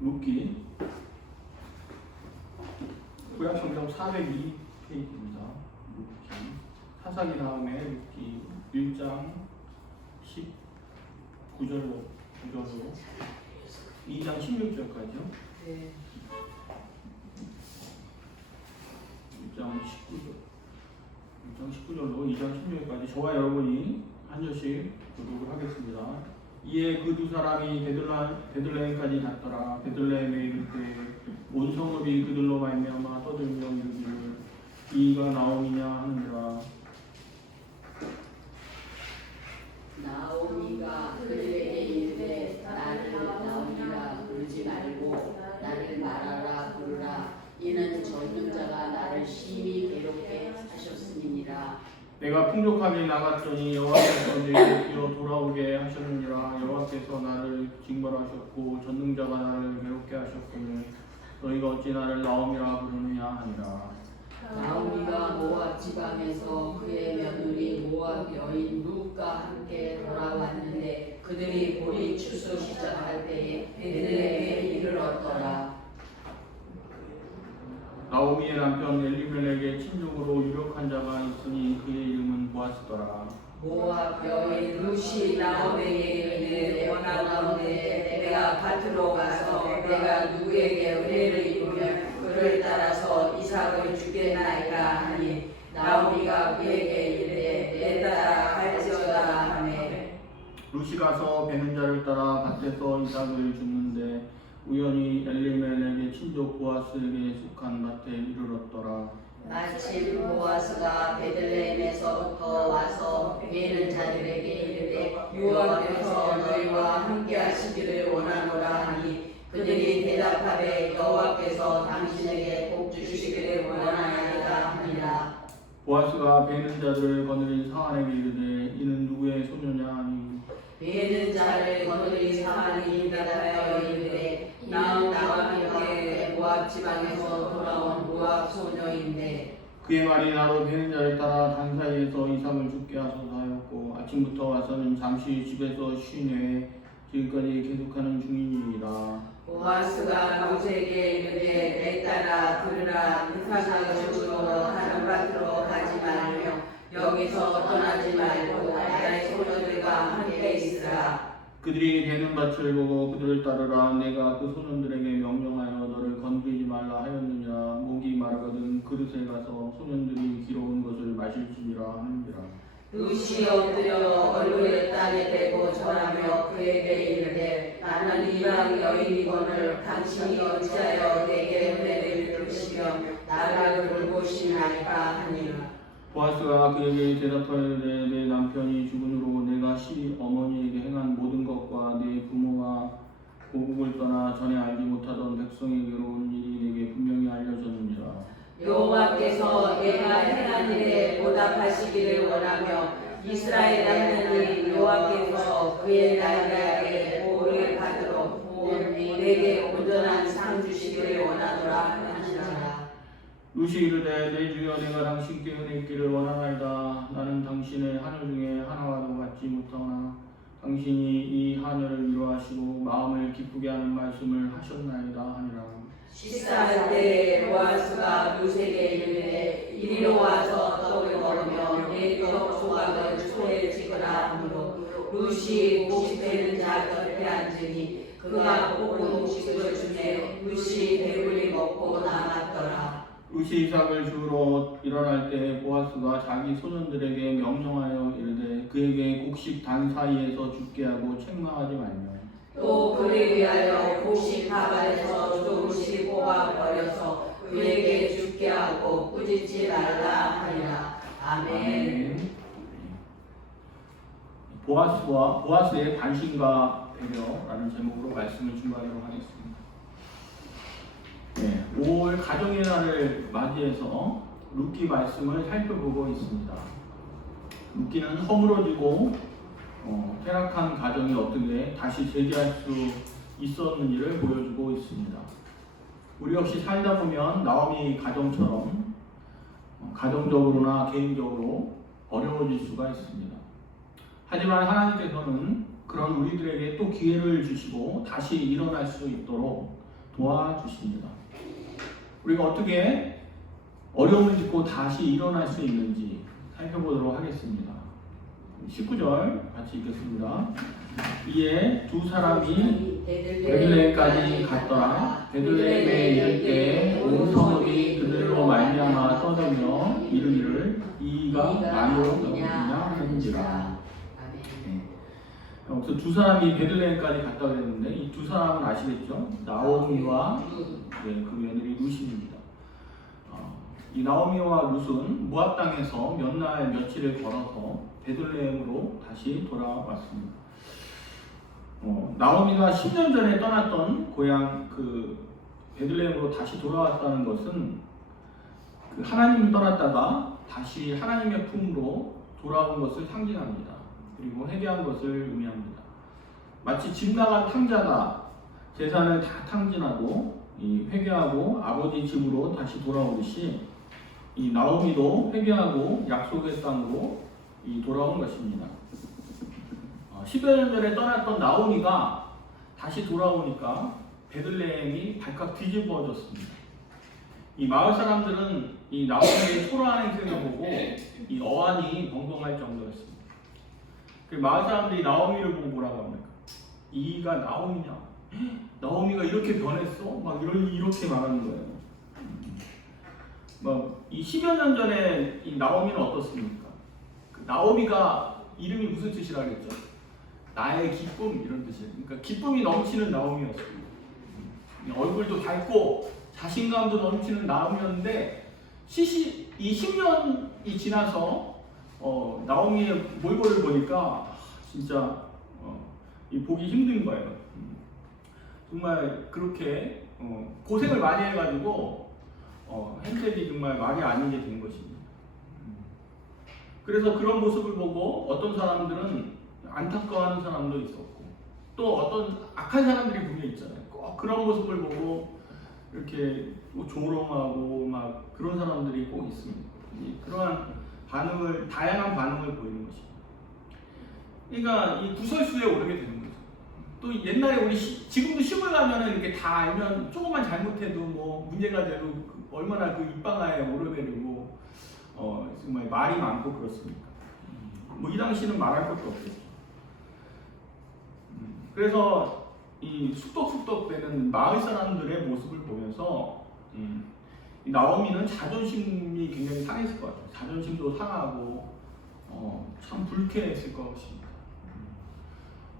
룻기 구약성경 402페이지입니다. 룻기 사사기 다음에 룻기 1장 19절로 2장 16절까지요. 네. 1장 19절로 2장 16절까지 저와 여러분이 한 절씩 교독을 하겠습니다. 이에 그 두 사람이 베들레헴까지 갔더라. 베들레헴에 이를 때 온 성읍이 그들로 말미암아 떠들며 이르기를 이가 나오미냐 하느니라. 나오미가 그들에게 이르되 나를 나오미라 부르지 말고 나를 마라라 부르라. 이는 젊은 자가 나를 심히 괴롭게 하셨음이니라. 내가 풍족하게 나갔더니 여호와께서 내게 뛰어 돌아오게 하셨느니라. 여호와께서 나를 징벌하셨고 전능자가 나를 괴롭게 하셨거늘 너희가 어찌 나를 나오미라 부르느냐 하니라. 나오미가 모압 지방에서 그의 며느리 모압 여인 룻과 함께 돌아왔는데 그들이 보리 추수 시작할 때에 베들레헴에 이르렀더라. 나오미의 남편 엘리멜렉의 친족으로 유력한 자가 있으니 그의 이름은 보아스더라. 모압 여인 룻이 나오미에게 이르되 원하건대 내가 밭으로 가서 내가 누구에게 은혜를 입으면 그를 따라서 이삭을 주겠나이까 하니 나오미가 그에게 이르되 내 따라 갈지어다 하매 룻이 가서 베는 자를 따라 밭에서 이삭을 줍는데 우연히 엘리멜렉의 친족 보아스에게 속한 밭에 이르렀더라. 마침 보아스가 베들레헴에서부터 와서 베는 자들에게 이르되 여호와께서 너희와 함께 하시기를 원하노라 하니 그들이 대답하되 여호와께서 당신에게 복 주시기를 원하나이다 하니라. 보아스가 베는 자들을 거느린 사안에게 이르되 이는 누구의 소녀냐 하니 베는 자를 거느린 사안이 대답하여 이르되 나와 함께 모압 지방에서 돌아온 모압 소녀인데 그의 말이 나로 베는 자를 따라 단 사이에서 이삭을 죽게 하소서 하였고 아침부터 와서는 잠시 집에서 쉬네 지금까지 계속하는 중이니이다. 보아스가 룻에게 이르되 내 딸아 들으라. 이삭을 주러 다른 밭으로 가지 말며 여기서 떠나지 말고 나의 소녀들과 함께 있으라. 그들이 베는 밭을 보고 그들을 따르라. 내가 그 소년들에게 명령하여 너를 건드리지 말라 하였느냐. 목이 마르거든 그릇에 가서 소년들이 기러운 것을 마실지니라 하느니라. 룻이 엎드려 얼굴을 땅에 대고 절하며 그에게 이르되 나는 이방 여인이거늘 당신이 어찌하여 내게 은혜를 베푸시며 나를 돌보시나이까 하니라. 보아스가 그에게 대답하여 이르되 내 남편이 죽은 후로 내가 시어머니에게 행한 모든 것과 내 부모가 고국을 떠나 전에 알지 못하던 백성에게로 온 일이 내게 분명히 알려졌느니라. 여호와께서 내가 행한 일에 보답하시기를 원하며 이스라엘 하나님 여호와께서 그의 나라에게 보호를 받도록 내게 온전한 상 주시기를 원하노라 하니라. 룻이 이르되 내 주여 내가 당신께 은혜 있기를 원하나이다. 나는 당신의 하늘 중에 하나와도 같지 못하나 당신이 이 하늘을 위로하시고 마음을 기쁘게 하는 말씀을 하셨나이다 하니라. 식사할 때 보아스가 룻에게 이르되 이리로 와서 떡을 먹으며 내 떡 조각을 손에 쥐거라 하므로 룻이 곡식되는 자 곁에 앉으니 그가 볶은 곡식을 주매 룻이 배불리 먹고 남았더라. 룻이 이삭을 주우러 일어날 때 보아스가 자기 소년들에게 명령하여 이르되 그에게 곡식 단 사이에서 죽게 하고 책망하지 말며 또 그를 위하여 곡식 가발에서 조금씩 뽑아 버려서 그에게 죽게 하고 꾸짖지 말라 하니라. 아멘. 보아스의 반신과 배려라는 제목으로 말씀을 중간으로 하겠습니다. 네, 5월 가정의 날을 맞이해서 룻기 말씀을 살펴보고 있습니다. 룻기는 허물어지고 퇴락한 가정이 어떻게 다시 재기할 수 있었는지를 보여주고 있습니다. 우리 역시 살다 보면 나오미 가정처럼 가정적으로나 개인적으로 어려워질 수가 있습니다. 하지만 하나님께서는 그런 우리들에게 또 기회를 주시고 다시 일어날 수 있도록 도와주십니다. 우리가 어떻게 어려움을 딛고 다시 일어날 수 있는지 살펴보도록 하겠습니다. 19절 같이 읽겠습니다. 이에 두 사람이 베들레헴까지 갔더라. 베들레헴에 이를 때 온 성읍이 그들로 말미암아 떠들며 이르기를 이가 나로 누구냐 하는지라. 그래서 두 사람이 베들레헴까지 갔다 그랬는데 이 두 사람은 아시겠죠? 나오미와 그 며느리 룻입니다. 이 나오미와 룻은 모압 땅에서 몇 날 며칠을 걸어서 베들레헴으로 다시 돌아왔습니다. 나오미가 10년 전에 떠났던 고향 그 베들레헴으로 다시 돌아왔다는 것은 그 하나님을 떠났다가 다시 하나님의 품으로 돌아온 것을 상징합니다. 그리고 회개한 것을 의미합니다. 마치 집 나간 탕자가 재산을 다 탕진하고 회개하고 아버지 집으로 다시 돌아오듯이 이 나오미도 회개하고 약속의 땅으로 돌아온 것입니다. 10여 년 전에 떠났던 나오미가 다시 돌아오니까 베들레헴이 발칵 뒤집어졌습니다. 이 마을 사람들은 이 나오미의 초라한 행색을 보고 이 어안이 벙벙할 정도였습니다. 그 마을 사람들이 나오미를 보고 뭐라고 합니까? 이가 나오미냐? 나오미가 이렇게 변했어? 막 이렇게 말하는 거예요. 이 10여 년 전에 이 나오미는 어떻습니까? 그 나오미가 이름이 무슨 뜻이라 그랬죠? 나의 기쁨 이런 뜻이에요. 그러니까 기쁨이 넘치는 나오미였습니다. 얼굴도 밝고 자신감도 넘치는 나오미였는데 이 10년이 지나서 나오미의 몰골을 보니까 진짜 보기 힘든 거예요. 정말 그렇게 고생을 많이 해가지고 행색이 정말 말이 아니게 된 것입니다. 그래서 그런 모습을 보고 어떤 사람들은 안타까워하는 사람도 있었고 또 어떤 악한 사람들이 분명히 있잖아요. 꼭 그런 모습을 보고 이렇게 조롱하고 막 그런 사람들이 꼭 있습니다. 그러한 다양한 반응을 보이는 것입니다. 그러니까 이 구설수에 오르게 되는 거죠. 또 옛날에 우리 지금도 시골 가면은 이렇게 다 알면 조금만 잘못해도 뭐 문제가 되고 얼마나 그 입방아에 오르내리고 정말 말이 많고 그렇습니다. 뭐 이 당시는 말할 것도 없겠죠. 그래서 이 숙덕숙덕되는 마을 사람들의 모습을 보면서 이 나오미는 자존심이 굉장히 상했을 것 같아요. 자존심도 상하고 참 불쾌했을 것입니다.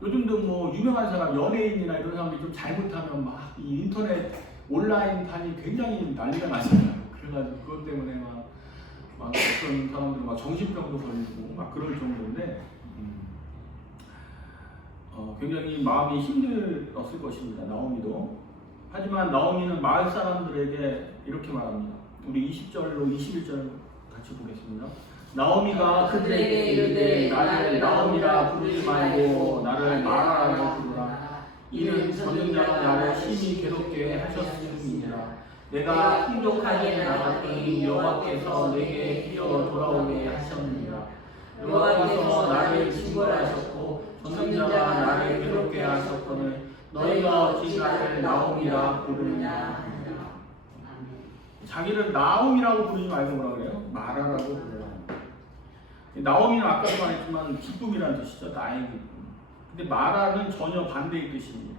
요즘도 뭐 유명한 사람, 연예인이나 이런 사람들이 좀 잘못하면 막 이 인터넷 온라인판이 굉장히 난리가 나잖아요. 그래가지고 그것 때문에 막 어떤 사람들 막 정신병도 걸리고 막 그럴 정도인데 굉장히 마음이 힘들었을 것입니다. 나오미도. 하지만 나오미는 마을 사람들에게 이렇게 말합니다. 우리 20절로 21절 같이 보겠습니다. 나오미가 그들에게 이르되 나를 나오미라 부르지 말고 나를 마라라고 부르라. 이는 전능자가 나를 심히 괴롭게 하셨음이니라. 내가 풍족하게 나갔더니 여호와께서 내게 뛰어 돌아오게 하셨느니라. 여호와께서 나를 징벌하셨고 전능자가 나를 괴롭게 하셨거늘 너희가 어찌 나를 나오미라 부르느냐. 자기를 나오미라고 부르지 말고 뭐라 그래요? 마라라고 부르라. 나오미는 아까도 말했지만 기쁨이라는 뜻이죠. 나의 기쁨. 근데 마라는 전혀 반대의 뜻입니다.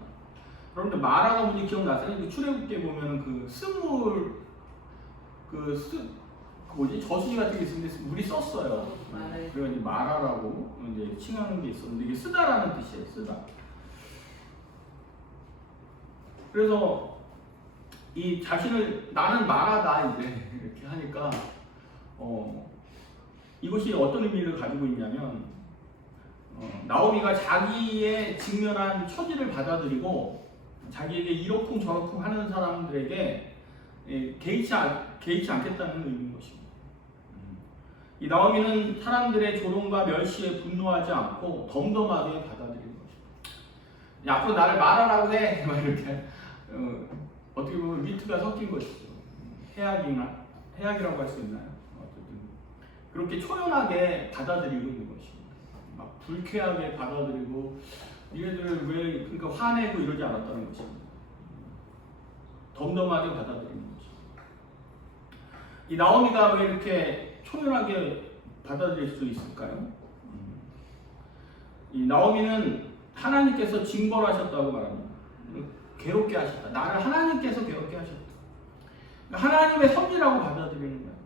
그런데 마라가 뭔지 기억나세요? 그 출애굽기에 보면 그 쓴물 저수지 같은 게 있는데 물이 썼어요. 그래서 이제 마라라고 이제 칭하는 게 있었는데 이게 쓰다라는 뜻이에요. 쓰다. 그래서 이 자신을 나는 마라다 이제 이렇게 하니까 이것이 어떤 의미를 가지고 있냐면 나오미가 자기의 직면한 처지를 받아들이고 자기에게 이러쿵 저러쿵 하는 사람들에게 개의치 않겠다는 의미인 것입니다. 이 나오미는 사람들의 조롱과 멸시에 분노하지 않고 덤덤하게 받아들이는 것입니다. 앞으로 나를 말하라고 해! 막 이렇게 어떻게 보면 위트가 섞인 것이죠. 해악이라고 할 수 있나요? 어쨌든 그렇게 초연하게 받아들이고 있는 것입니다. 막 불쾌하게 받아들이고 니네들 왜 그러니까 화내고 이러지 않았다는 것입니다. 덤덤하게 받아들이는 거죠. 이 나오미가 왜 이렇게 초연하게 받아들일 수 있을까요? 이 나오미는 하나님께서 징벌하셨다고 말합니다. 괴롭게 하셨다. 나를 하나님께서 괴롭게 하셨다. 하나님의 섭리라고 받아들이는 거예요.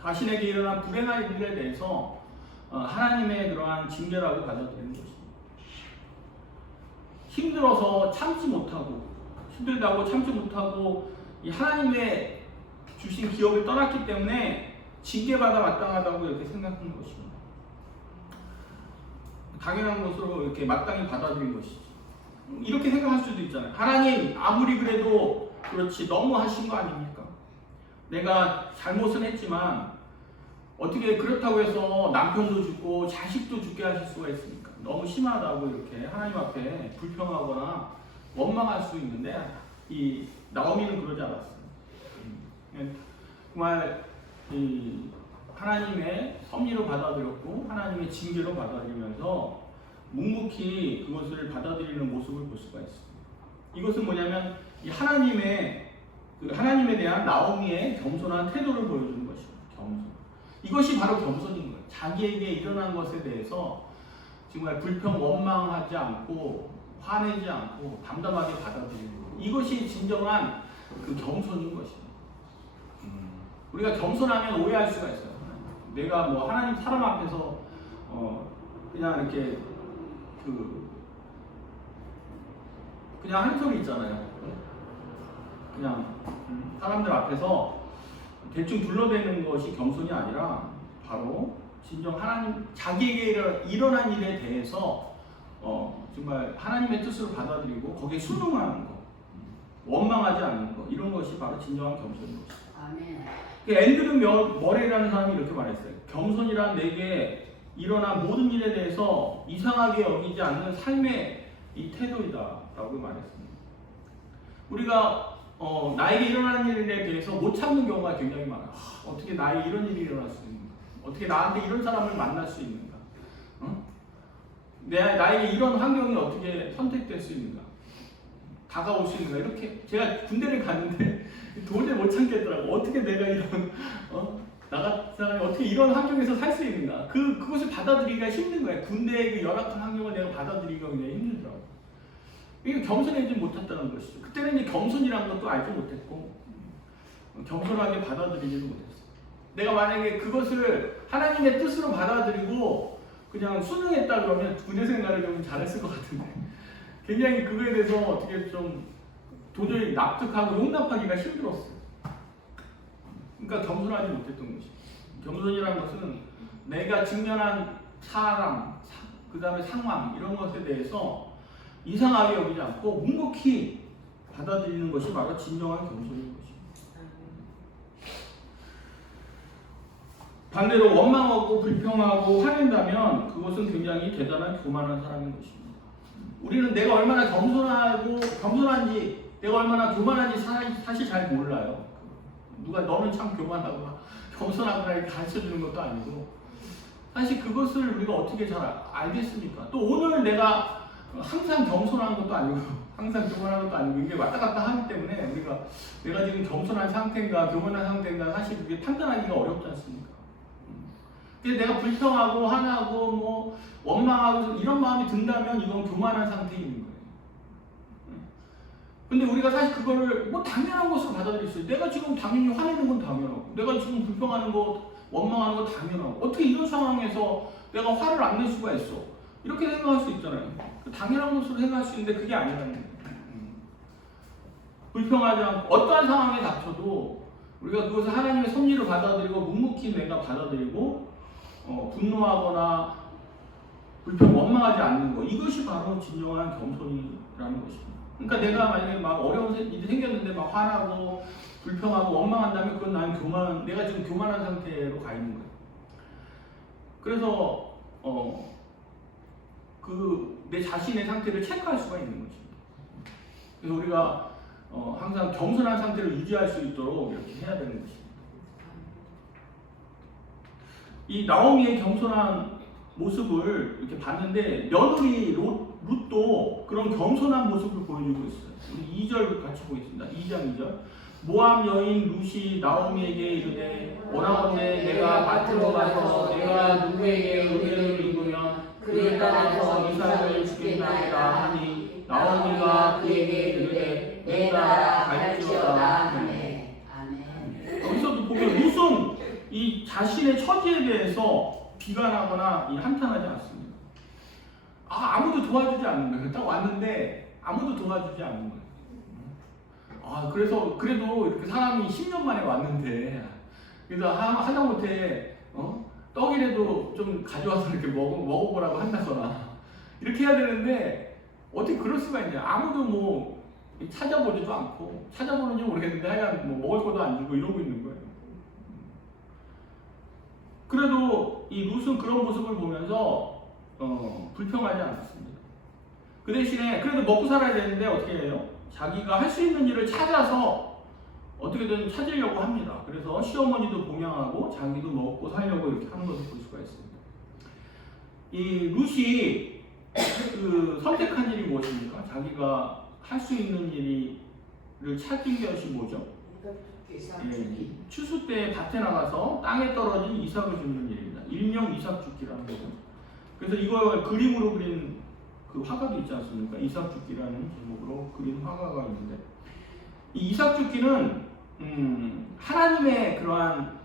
자신에게 일어난 불행한 일에 대해서 하나님의 그러한 징계라고 받아들이는 것입니다. 힘들어서 참지 못하고 힘들다고 참지 못하고 이 하나님의 주신 기업을 떠났기 때문에 징계받아 마땅하다고 이렇게 생각하는 것입니다. 당연한 것으로 이렇게 마땅히 받아들인 것이죠. 이렇게 생각할 수도 있잖아요. 하나님 아무리 그래도 그렇지 너무 하신 거 아닙니까? 내가 잘못은 했지만 어떻게 그렇다고 해서 남편도 죽고 자식도 죽게 하실 수가 있습니까? 너무 심하다고 이렇게 하나님 앞에 불평하거나 원망할 수 있는데 이 나오미는 그러지 않았어요. 정말 이 하나님의 섭리로 받아들였고 하나님의 징계로 받아들이면서 묵묵히 그것을 받아들이는 모습을 볼 수가 있습니다. 이것은 뭐냐면 이 하나님에 대한 나오미의 겸손한 태도를 보여주는 것입니다. 겸손. 이것이 바로 겸손인 거예요. 자기에게 일어난 것에 대해서 정말 불평 원망하지 않고 화내지 않고 담담하게 받아들이는 것. 이것이 진정한 그 겸손인 것입니다. 우리가 겸손하면 오해할 수가 있어요. 내가 뭐 하나님 사람 앞에서 그냥 이렇게 그냥 하는 소리 있잖아요. 그냥 사람들 앞에서 대충 둘러대는 것이 겸손이 아니라 바로 진정 하나님 자기에게 일어난 일에 대해서 정말 하나님의 뜻으로 받아들이고 거기에 순응하는 것, 원망하지 않는 것 이런 것이 바로 진정한 겸손인 것입니다. 아멘. 앤드류 머레이라는 사람이 이렇게 말했어요. 겸손이란 내게 일어난 모든 일에 대해서 이상하게 여기지 않는 삶의 이 태도이다라고 말했습니다. 우리가 나에게 일어나는 일에 대해서 못 참는 경우가 굉장히 많아요. 어떻게 나에게 이런 일이 일어날 수 있는가? 어떻게 나한테 이런 사람을 만날 수 있는가? 나에게 이런 환경이 어떻게 선택될 수 있는가? 다가올 수 있는가? 이렇게 제가 군대를 갔는데 도저히 못 참겠더라고. 어떻게 내가 이런 나 같은 사람이 어떻게 이런 환경에서 살 수 있는가? 그것을 받아들이기가 힘든 거예요. 군대의 그 열악한 환경을 내가 받아들이기가 굉장히 힘들더라고. 이게 겸손하지 못했다는 것이죠. 그때는 이제 겸손이라는 것도 알지 못했고 겸손하게 받아들이지도 못했어요. 내가 만약에 그것을 하나님의 뜻으로 받아들이고 그냥 순응했다 그러면 군대 생활을 좀 잘했을 것 같은데 굉장히 그거에 대해서 어떻게 좀 도저히 납득하고 용납하기가 힘들었어요. 그러니까 겸손하지 못했던 것이죠. 겸손이라는 것은 내가 직면한 사람, 그 다음에 상황 이런 것에 대해서 이상하게 여기지 않고 묵묵히 받아들이는 것이 바로 진정한 겸손인 것입니다. 반대로 원망하고 불평하고 화낸다면 그것은 굉장히 대단한 교만한 사람인 것입니다. 우리는 내가 얼마나 겸손한지 내가 얼마나 교만한지 사실 잘 몰라요. 누가 너는 참 교만하구나 겸손하구나 이렇게 가르쳐주는 것도 아니고 사실 그것을 우리가 어떻게 잘 알겠습니까? 또 오늘 내가 항상 겸손한 것도 아니고 항상 교만한 것도 아니고 이게 왔다 갔다 하기 때문에 내가 지금 겸손한 상태인가 교만한 상태인가 사실 그게 판단하기가 어렵지 않습니까? 근데 내가 불평하고 화나고 뭐 원망하고 이런 마음이 든다면 이건 교만한 상태에 있는 거예요. 근데 우리가 사실 그거를 뭐 당연한 것으로 받아들일 수 있어요. 내가 지금 당연히 화내는 건 당연하고 내가 지금 불평하는 거 원망하는 거 당연하고 어떻게 이런 상황에서 내가 화를 안 낼 수가 있어 이렇게 생각할 수 있잖아요. 당연한 것으로 생각할 수 있는데 그게 아니라는 거예요. 불평하지 않고 어떠한 상황에 닥쳐도 우리가 그것을 하나님의 섭리로 받아들이고 묵묵히 내가 받아들이고 분노하거나 불평 원망하지 않는 거 이것이 바로 진정한 겸손이라는 것입니다. 그러니까 내가 만약에 막 어려운 일이 생겼는데 막 화나고 불평하고 원망한다면 그건 나는 내가 지금 교만한 상태로 가 있는 거예요. 그래서 내 자신의 상태를 체크할 수가 있는 거죠. 그래서 우리가 항상 겸손한 상태를 유지할 수 있도록 이렇게 해야 되는 것입니다. 이 나오미의 겸손한 모습을 이렇게 봤는데 며느리 룻도 그런 겸손한 모습을 보여주고 있어요. 우리 2절 같이 보겠습니다. 2장 2절. 모압 여인 룻이 나오미에게 이르되 원하건대 내가 밭으로 가서 내가 누구에게 은혜를 입으면 그를 따라서 이삭을 주겠나이다 하니 나오미가 그에게 이르되 내 따라 갈지어다 하네. 아멘. 여기서도 보면 룻은 이 자신의 처지에 대해서 비관하거나 한탄하지 않습니다. 아무도 도와주지 않는 거예요. 딱 왔는데 아무도 도와주지 않는 거예요. 그래서 그래도 이렇게 사람이 10년 만에 왔는데 그래서 하다못해 떡이라도 좀 가져와서 이렇게 먹어보라고 한다거나 이렇게 해야 되는데 어떻게 그럴 수가 있냐. 아무도 뭐 찾아보지도 않고 찾아보는지 모르겠는데 하여간 뭐 먹을 것도 안 주고 이러고 있는 거예요. 그래도 이 룻은 그런 모습을 보면서 불평하지 않았습니다. 그 대신에 그래도 먹고 살아야 되는데 어떻게 해요? 자기가 할 수 있는 일을 찾아서 어떻게든 찾으려고 합니다. 그래서 시어머니도 봉양하고 자기도 먹고 살려고 이렇게 하는 것을 볼 수가 있습니다. 이 룻이 선택한 일이 무엇입니까? 자기가 할 수 있는 일을 찾은 것이 뭐죠? 추수 때 밭에 나가서 땅에 떨어진 이삭을 줍는 일입니다. 일명 이삭 줍기라는 거죠. 그래서 이걸 그림으로 그린 그 화가도 있지 않습니까? 이삭 줍기라는 제목으로 그린 화가가 있는데 이 이삭 줍기는 하나님의 그러한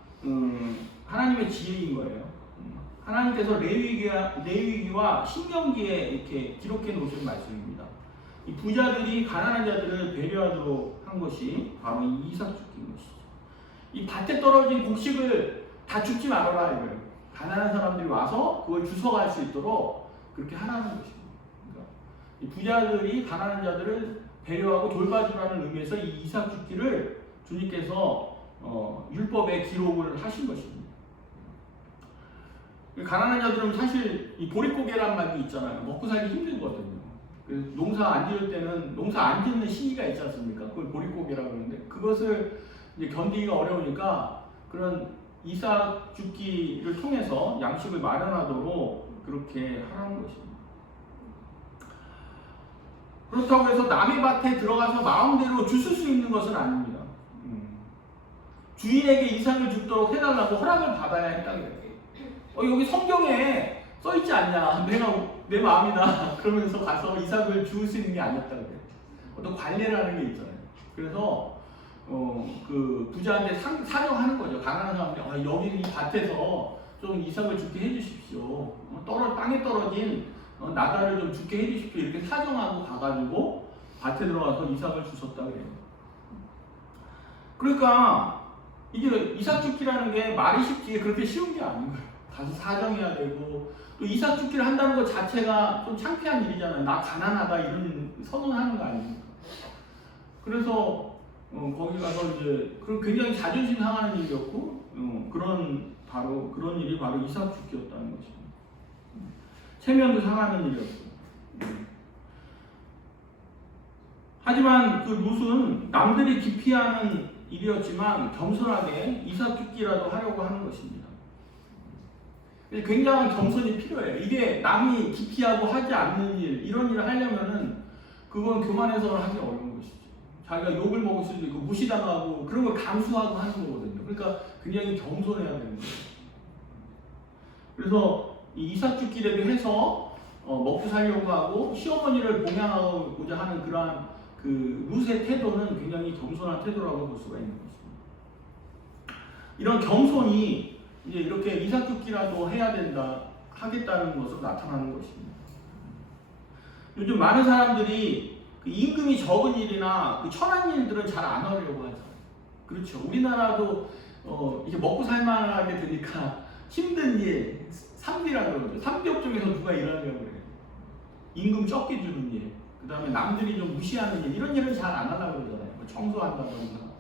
하나님의 지혜인 거예요. 하나님께서 레위기와 신명기에 이렇게 기록해 놓으신 말씀입니다. 이 부자들이 가난한 자들을 배려하도록 한 것이 바로 이 이삭 줍기인 것이죠. 이 밭에 떨어진 곡식을 다 줍지 말아라 이거예요. 가난한 사람들이 와서 그걸 주워갈 수 있도록 그렇게 하라는 것입니다. 그러니까 이 부자들이 가난한 자들을 배려하고 돌봐주라는 의미에서 이 이삭 줍기를 주님께서 율법에 기록을 하신 것입니다. 가난한 자들은 사실 이 보릿고개란 말이 있잖아요. 먹고 살기 힘들거든요. 그래서 농사 안 지을 때는 농사 안 짓는 시기가 있지 않습니까? 그걸 보릿고개라고 하는데 그것을 이제 견디기가 어려우니까 그런 이삭 줍기를 통해서 양식을 마련하도록 그렇게 하라는 것입니다. 그렇다고 해서 남의 밭에 들어가서 마음대로 주실 수 있는 것은 아닙니다. 주인에게 이삭을 줍도록 해달라고 허락을 받아야 했다 그래요. 여기 성경에 써있지 않냐. 내 마음이다. 그러면서 가서 이삭을 주울 수 있는 게 아니었다 그래요. 어떤 관례라는 게 있잖아요. 그래서 그 부자한테 사정하는 거죠. 가난한 사람들이 여기 이 밭에서 좀 이삭을 주게 해주십시오. 땅에 떨어진 나다를 좀 주게 해주십시오. 이렇게 사정하고 가가지고 밭에 들어가서 이삭을 주셨다 그래요. 그러니까 이게 이삭 줍기라는 게 말이 쉽지 그렇게 쉬운 게 아닌 거예요. 가서 사정해야 되고 또 이삭 줍기를 한다는 것 자체가 좀 창피한 일이잖아요. 나 가난하다 이런 선언하는 거 아닙니까? 그래서 거기 가서 이제 굉장히 자존심 상하는 일이었고 바로 그런 일이 바로 이삭 줍기였다는 것입니다. 체면도 상하는 일이었고. 하지만 그 룻은 남들이 기피하는 일이었지만 겸손하게 이삭 줍기라도 하려고 하는 것입니다. 굉장한 겸손이 필요해요. 이게 남이 기피하고 하지 않는 일, 이런 일을 하려면은 그건 교만해서는 하기 어려운 것이죠. 자기가 욕을 먹을 수도 있고 무시당하고 그런 걸 감수하고 하는 거거든요. 그러니까 굉장히 겸손해야 되는 거예요. 그래서 이 이삭 줍기라도 해서 먹고 살려고 하고 시어머니를 봉양하고자 하는 그러한 그 룻의 태도는 굉장히 겸손한 태도라고 볼 수가 있는 것입니다. 이런 겸손이 이제 이렇게 이삭 줍기라도 해야 된다, 하겠다는 것으로 나타나는 것입니다. 요즘 많은 사람들이 그 임금이 적은 일이나 그 천한 일들은 잘 안 하려고 하죠. 그렇죠. 우리나라도 이제 먹고 살만하게 되니까 힘든 일, 삼비라고 그러죠. 삼비업 중에서 누가 일하려고 그래요. 임금 적게 주는 일, 그 다음에 남들이 좀 무시하는 일, 이런 일은 잘 안 하려고 그러잖아요. 뭐 청소한다던가.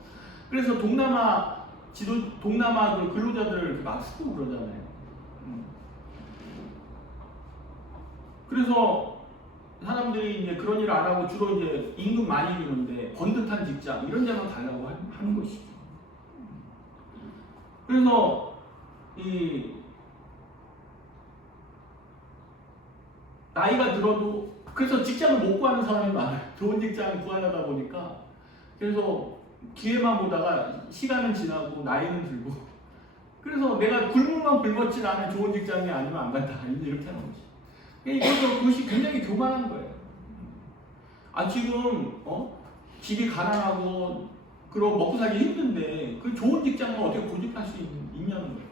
그래서 동남아 그 근로자들을 이렇게 막 쓰고 그러잖아요. 그래서 사람들이 이제 그런 일을 안 하고 주로 이제 임금 많이 주는데 번듯한 직장 이런 데만 가려고 하는 것이죠. 그래서 이 나이가 들어도 그래서 직장을 못 구하는 사람이 많아요. 좋은 직장 구하려다 보니까. 그래서 기회만 보다가 시간은 지나고 나이는 들고. 그래서 내가 굶으면 굶었지 나는 좋은 직장이 아니면 안 간다. 이렇게 하는 거지. 그것이 굉장히 교만한 거예요. 아 지금 집이 가난하고 그리고 먹고 살기 힘든데 그 좋은 직장만 어떻게 고집할 수 있냐는 거예요.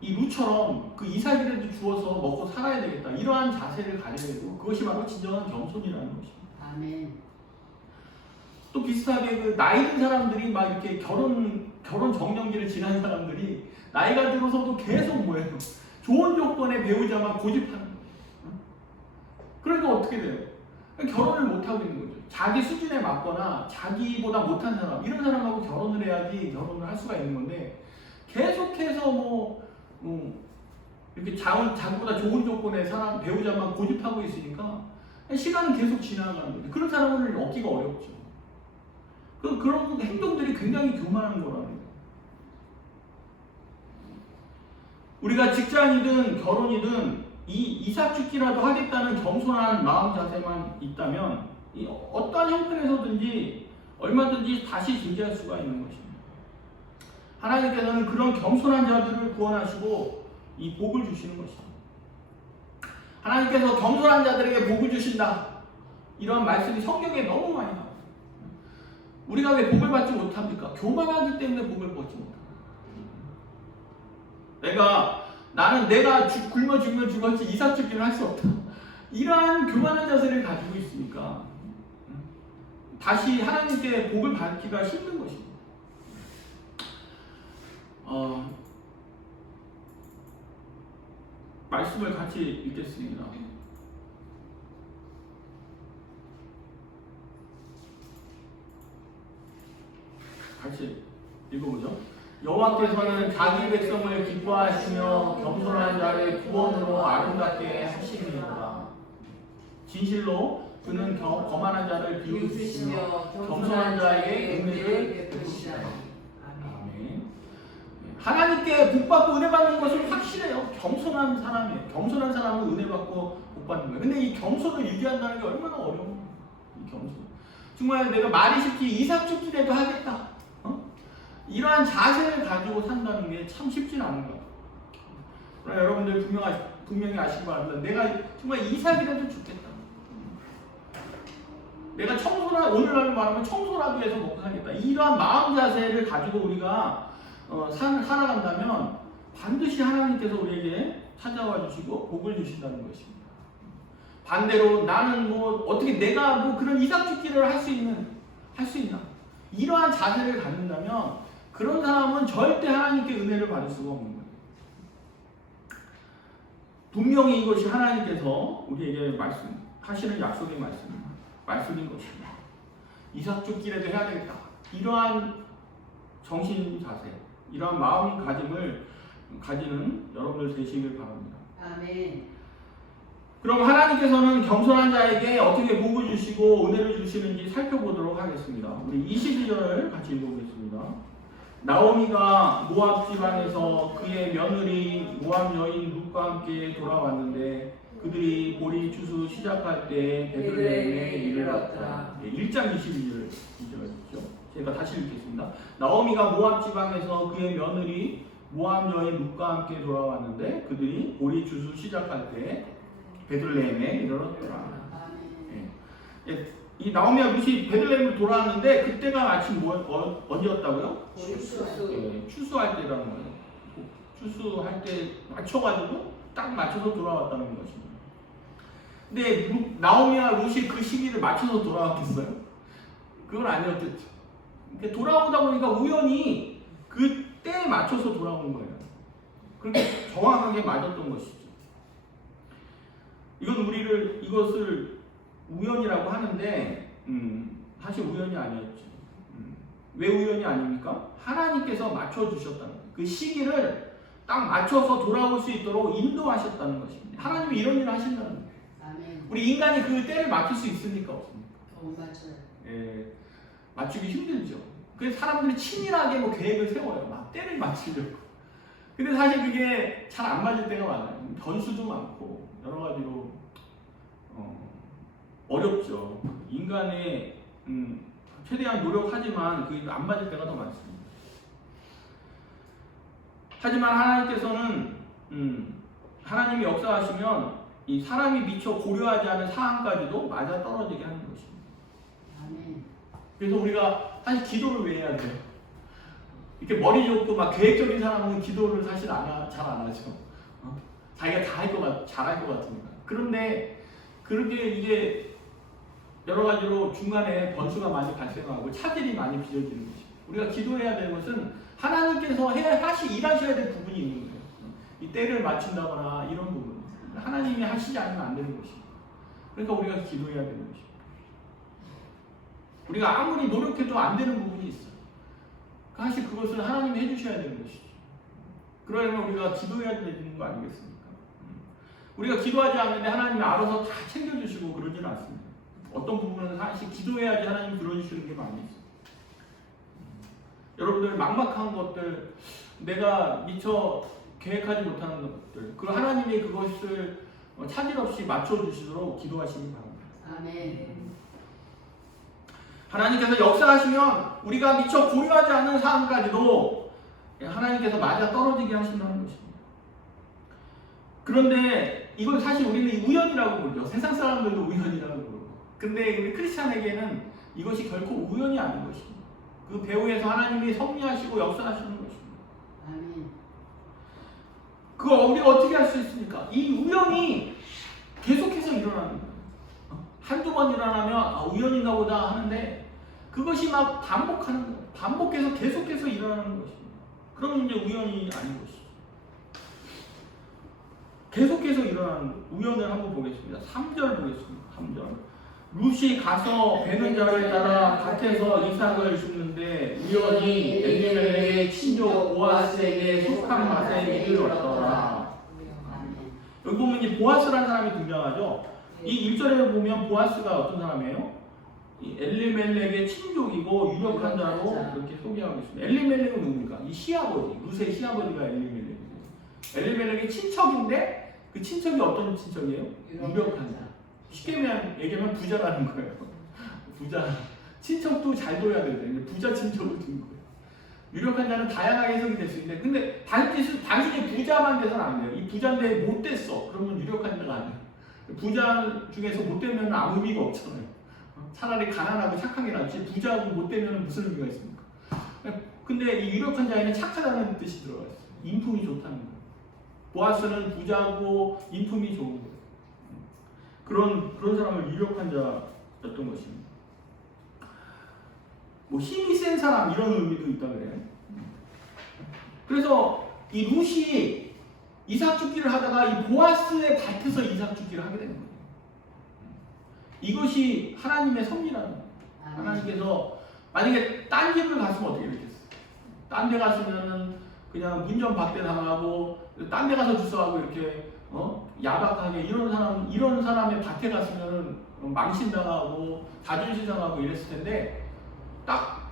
이 루처럼 그 이삭이라도 주어서 먹고 살아야 되겠다. 이러한 자세를 가져야 되고 그것이 바로 진정한 겸손이라는 것입니다. 아멘. 또 비슷하게 그 나이 든 사람들이 막 이렇게 결혼 정년기를 지난 사람들이 나이가 들어서도 계속 뭐예요? 좋은 조건의 배우자만 고집하는 거예요. 그러니까 어떻게 돼요? 결혼을 못 하고 있는 거죠. 자기 수준에 맞거나 자기보다 못한 사람 이런 사람하고 결혼을 해야지 결혼을 할 수가 있는 건데 계속해서 이렇게 자기보다 좋은 조건의 사람 배우자만 고집하고 있으니까 시간은 계속 지나가는 거죠. 그런 사람을 얻기가 어렵죠. 그런 행동들이 굉장히 교만한 거라는 거예요. 우리가 직장이든 결혼이든 이삭 죽기라도 하겠다는 겸손한 마음 자세만 있다면 어떠한 형편에서든지 얼마든지 다시 존재할 수가 있는 것입니다. 하나님께서는 그런 겸손한 자들을 구원하시고 이 복을 주시는 것입니다. 하나님께서 겸손한 자들에게 복을 주신다. 이런 말씀이 성경에 너무 많이 나와요. 우리가 왜 복을 받지 못합니까? 교만하기 때문에 복을 받지 못합니다. 나는 내가 굶어 죽으면 죽었지 이삭 죽기는 할 수 없다. 이러한 교만한 자세를 가지고 있으니까 다시 하나님께 복을 받기가 힘든 것입니다. 말씀을 같이 읽겠습니다. 같이 읽어보죠. 여호와께서는 자기 백성을 기뻐하시며 겸손한 자를 구원으로 아름답게 하시니라. 진실로 그는 거만한 자를 비웃으시며 겸손한 자에게 은혜를 베푸시나니. 아멘. 하나님께 복 받고 은혜 받는 것은 확실해요. 겸손한 사람이에요. 겸손한 사람은 은혜 받고 복 받는 거예요. 근데 이 겸손을 유지한다는 게 얼마나 어려운 이 겸손. 정말 내가 말이 쉽지 이삭 죽기라도 하겠다. 이러한 자세를 가지고 산다는 게 참 쉽진 않은 것 같아요. 그러나 여러분들 분명히 아시기 바랍니다. 내가 정말 이삭이라도 죽겠다. 내가 오늘날로 말하면 청소라도 해서 먹고 살겠다. 이러한 마음 자세를 가지고 우리가 살아간다면 반드시 하나님께서 우리에게 찾아와 주시고 복을 주신다는 것입니다. 반대로 나는 어떻게 내가 그런 이삭 죽기를 할 수 있나? 이러한 자세를 갖는다면 그런 사람은 절대 하나님께 은혜를 받을 수가 없는 거예요. 분명히 이것이 하나님께서 우리에게 하시는 약속의 말씀인 것입니다. 이삭 죽기라도 해야 되겠다. 이러한 정신 자세, 이러한 마음가짐을 가지는 여러분들 되시길 바랍니다. 아멘. 그럼 하나님께서는 겸손한 자에게 어떻게 복을 주시고 은혜를 주시는지 살펴보도록 하겠습니다. 우리 22절을 같이 읽어보겠습니다. 나오미가 모압 지방에서 그의 며느리 모압 여인 룻과 함께 돌아왔는데 그들이 보리 추수 시작할 때 베들레헴에 이르렀더라. 1장 22절이죠. 제가 다시 읽겠습니다. 나오미가 모압 지방에서 그의 며느리 모압 여인 룻과 함께 돌아왔는데 그들이 보리 추수 시작할 때 베들레헴에 이르렀더라. 이 나오미와 룻이 베들레헴으로 돌아왔는데 그때가 마침 언제였다고요? 추수할 때라는 거예요. 추수할 때 맞춰가지고 딱 맞춰서 돌아왔다는 것입니다. 근데 나오미와 룻이 그 시기를 맞춰서 돌아왔겠어요? 그건 아니었겠죠. 그러니까 돌아오다 보니까 우연히 그 때에 맞춰서 돌아온 거예요. 그렇게 정확하게 맞았던 것이죠. 이것을 우연이라고 하는데 사실 우연이 아니었죠. 왜 우연이 아닙니까? 하나님께서 맞춰주셨다는 거예요. 그 시기를 딱 맞춰서 돌아올 수 있도록 인도하셨다는 것입니다. 하나님이 이런 일을 하신다는 거예요. 아멘. 우리 인간이 그 때를 맞출 수 있습니까? 없습니까? 맞아요. 예, 맞추기 힘들죠. 그래서 사람들이 치밀하게 계획을 세워요. 막 때를 맞추려고. 근데 사실 그게 잘 안 맞을 때가 많아요. 변수도 많고 여러 가지로 어렵죠. 인간의 최대한 노력하지만 그게 안 맞을 때가 더 많습니다. 하지만 하나님께서는 하나님이 역사하시면 이 사람이 미처 고려하지 않은 상황까지도 맞아 떨어지게 하는 것입니다. 아멘. 그래서 우리가 사실 기도를 왜 해야 돼요? 이렇게 머리 좋고 막 계획적인 사람은 기도를 사실 잘 안 하죠. 자기가 다 잘할 것 같으니까. 그런데 그렇게 이게 여러 가지로 중간에 변수가 많이 발생하고 차질이 많이 빚어지는 것이죠. 우리가 기도해야 되는 것은 하나님께서 일하셔야 될 부분이 있는 거예요. 이 때를 맞춘다거나 이런 부분. 하나님이 하시지 않으면 안 되는 것입니다. 그러니까 우리가 기도해야 되는 것입니다. 우리가 아무리 노력해도 안 되는 부분이 있어요. 사실 그것을 하나님이 해주셔야 되는 것이죠. 그러려면 우리가 기도해야 되는 거 아니겠습니까? 우리가 기도하지 않는데 하나님이 알아서 다 챙겨주시고 그러지는 않습니다. 어떤 부분은 사실 기도해야지 하나님이 들어주시는 게 많이 있어요. 여러분들 막막한 것들, 내가 미처 계획하지 못하는 것들, 그 하나님이 그것을 차질 없이 맞춰주시도록 기도하시기 바랍니다. 아멘. 하나님께서 역사하시면 우리가 미처 고려하지 않은 상황까지도 하나님께서 맞아 떨어지게 하신다는 것입니다. 그런데 이걸 사실 우리는 우연이라고 부르죠. 세상 사람들도 우연이라고 부르고. 근데 우리 크리스찬에게는 이것이 결코 우연이 아닌 것입니다. 그 배후에서 하나님이 섭리하시고 역사하시는 것입니다. 아멘. 그걸 우리가 어떻게 할 수 있습니까? 이 우연이 계속해서 일어나는 거예요. 한두 번 일어나면 우연인가 보다 하는데 그것이 막 반복하는 거예요. 반복해서 계속해서 일어나는 것입니다. 그러면 이제 우연이 아닌 것이죠. 계속해서 일어나는 우연을 한번 보겠습니다. 3절 보겠습니다. 3절. 룻이 가서 베는 자를 따라 밭에서 이삭을 줍는데 우연히 엘리멜렉의 친족 보아스에게 속한 밭에 일을 얻더라. 여기 보면 이 보아스라는 사람이 등장하죠. 이 1절에 보면 보아스가 어떤 사람이에요? 이 엘리멜렉의 친족이고 유력한 자로 이렇게 소개하고 있습니다. 엘리멜렉은 누굽니까? 이 시아버지, 룻의 시아버지가 엘리멜렉이에요. 엘리멜렉의 친척인데 그 친척이 어떤 친척이에요? 유력한 자. 쉽게 얘기하면 부자라는 거예요. 부자. 친척도 잘 둬야 되는데 부자 친척을 둔 거예요. 유력한 자는 다양하게 해석이 될 수 있는데 근데 단순히 부자만 돼서는 안 돼요. 이 부자인데 못 됐어. 그러면 유력한 자가 아니에요. 부자 중에서 못 되면 아무 의미가 없잖아요. 차라리 가난하고 착한 게 낫지 부자하고 못 되면 무슨 의미가 있습니까? 근데 이 유력한 자에는 착하다는 뜻이 들어가 있어요. 인품이 좋다는 거예요. 보아스는 부자고 인품이 좋은 거예요. 그런 사람을 유력한 자였던 것입니다. 뭐 힘이 센 사람 이런 의미도 있다 그래요. 그래서 이 룻이 이삭 줍기를 하다가 이 보아스의 밭에서 이삭 줍기를 하게 되는 거예요. 이것이 하나님의 섭리라는 거예요. 하나님께서 만약에 딴 집을 갔으면 어떻게 됐겠어요? 딴 데 갔으면은 그냥 문전 박대 당하고 딴 데 가서 주소하고 이렇게 야박하게 이런 사람의 밭에 갔으면 망신당하고 자존심 상하고 이랬을 텐데 딱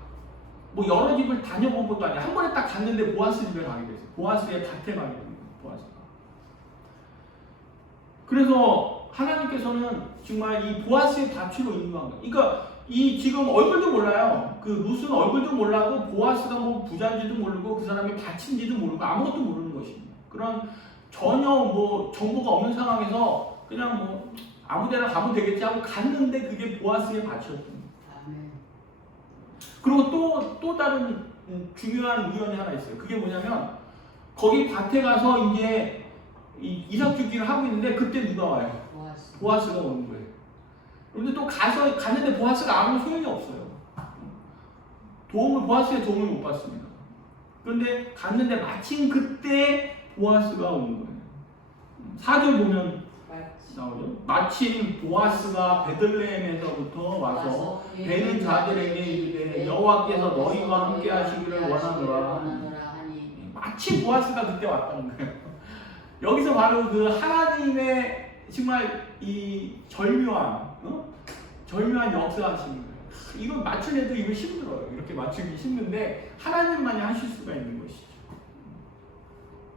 뭐 여러 집을 다녀본 것도 아니야. 한 번에 딱 갔는데 보아스 집에 가게 됐어요. 보아스의 밭에 가게 됩니다. 보아스가. 그래서 하나님께서는 정말 이 보아스의 밭으로 인도한 거예요. 그러니까 이 지금 얼굴도 몰라요. 그 룻은 얼굴도 몰라고 보아스가 뭐 부자인지도 모르고 그 사람이 밭인지도 모르고 아무것도 모르는 것입니다. 그런 전혀 뭐 정보가 없는 상황에서 그냥 뭐 아무데나 가면 되겠지 하고 갔는데 그게 보아스의 밭이었습니다. 그리고 또 다른 중요한 우연이 하나 있어요. 그게 뭐냐면 거기 밭에 가서 이제 이삭 줍기를 하고 있는데 그때 누가 와요? 보아스가 오는 거예요. 그런데 또 갔는데 보아스가 아무 소용이 없어요. 보아스의 도움을 못 받습니다. 그런데 갔는데 마침 그때 보아스가 오는 거예요. 4절 보면 나오죠. 마침 보아스가 베들레헴에서부터 와서 베는 자들에게 이르되 여호와께서 너희와 함께 하시기를 원하노라. 마침 보아스가 그때 왔다는 거예요. 여기서 바로 그 하나님의 정말 이 절묘한 역사하시는 거예요. 이거 맞추려도 이거 힘들어요. 이렇게 맞추기 힘든데 하나님만이 하실 수가 있는 것이죠.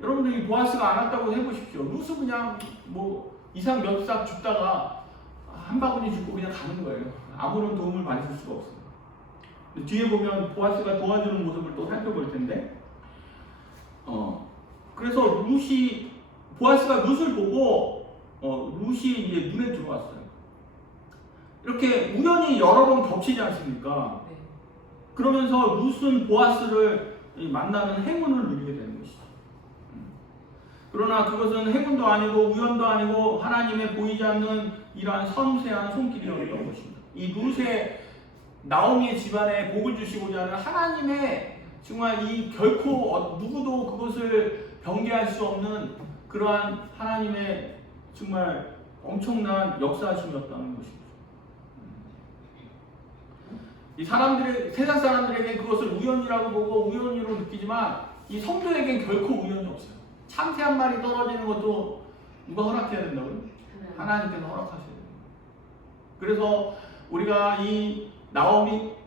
여러분들 이 보아스가 안 왔다고 해보십시오. 룻은 그냥 뭐 이삭 몇 싹 줍다가 한 바구니 줍고 그냥 가는 거예요. 아무런 도움을 받을 수가 없어요. 뒤에 보면 보아스가 도와주는 모습을 또 살펴볼 텐데, 그래서 보아스가 룻을 보고 룻이 이제 눈에 들어왔어요. 이렇게 우연히 여러 번 겹치지 않습니까? 네. 그러면서 룻은 보아스를 만나는 행운을 누리게 되는 것이죠. 그러나 그것은 행운도 아니고 우연도 아니고 하나님의 보이지 않는 이러한 섬세한 손길이었던 것입니다. 이 룻의 나오미의 집안에 복을 주시고자 하는 하나님의 정말 이 결코 누구도 그것을 변개할 수 없는 그러한 하나님의 정말 엄청난 역사하심이었다는 것입니다. 이 세상 사람들에게 그것을 우연이라고 보고 우연으로 느끼지만 이 성도에겐 결코 우연이 없어요. 참새 한 마리 떨어지는 것도 누가 허락해야 된다고요? 하나님께서 허락하셔야 돼요. 그래서 우리가 이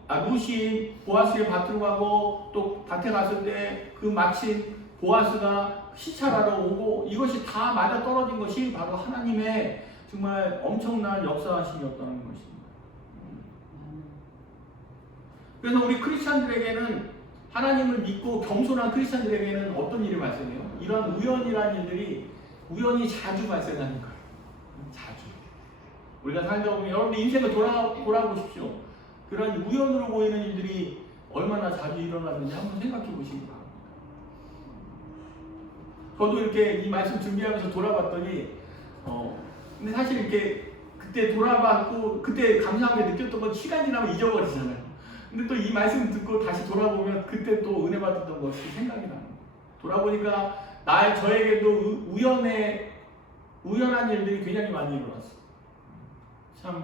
룻이 보아스의 밭으로 가고 또 밭에 갔을 때 그 마침 보아스가 시찰하러 오고 이것이 다 맞아 떨어진 것이 바로 하나님의 정말 엄청난 역사하심이었다는 것입니다. 그래서 우리 크리스찬들에게는 하나님을 믿고 겸손한 크리스찬들에게는 어떤 일이 발생해요? 이런 우연이라는 일들이 우연히 자주 발생하는 거예요. 자주. 우리가 살다 보면 여러분들 인생을 돌아보십시오. 그런 우연으로 보이는 일들이 얼마나 자주 일어나는지 한번 생각해 보시기 바랍니다. 저도 이렇게 이 말씀 준비하면서 돌아봤더니 근데 사실 이렇게 그때 돌아봤고 그때 감사하게 느꼈던 건 시간 지나면 잊어버리잖아요. 근데 또 이 말씀 듣고 다시 돌아보면 그때 또 은혜 받았던 것이 생각이 납니다. 돌아보니까 저에게도 우연한 일들이 굉장히 많이 일어났어요. 참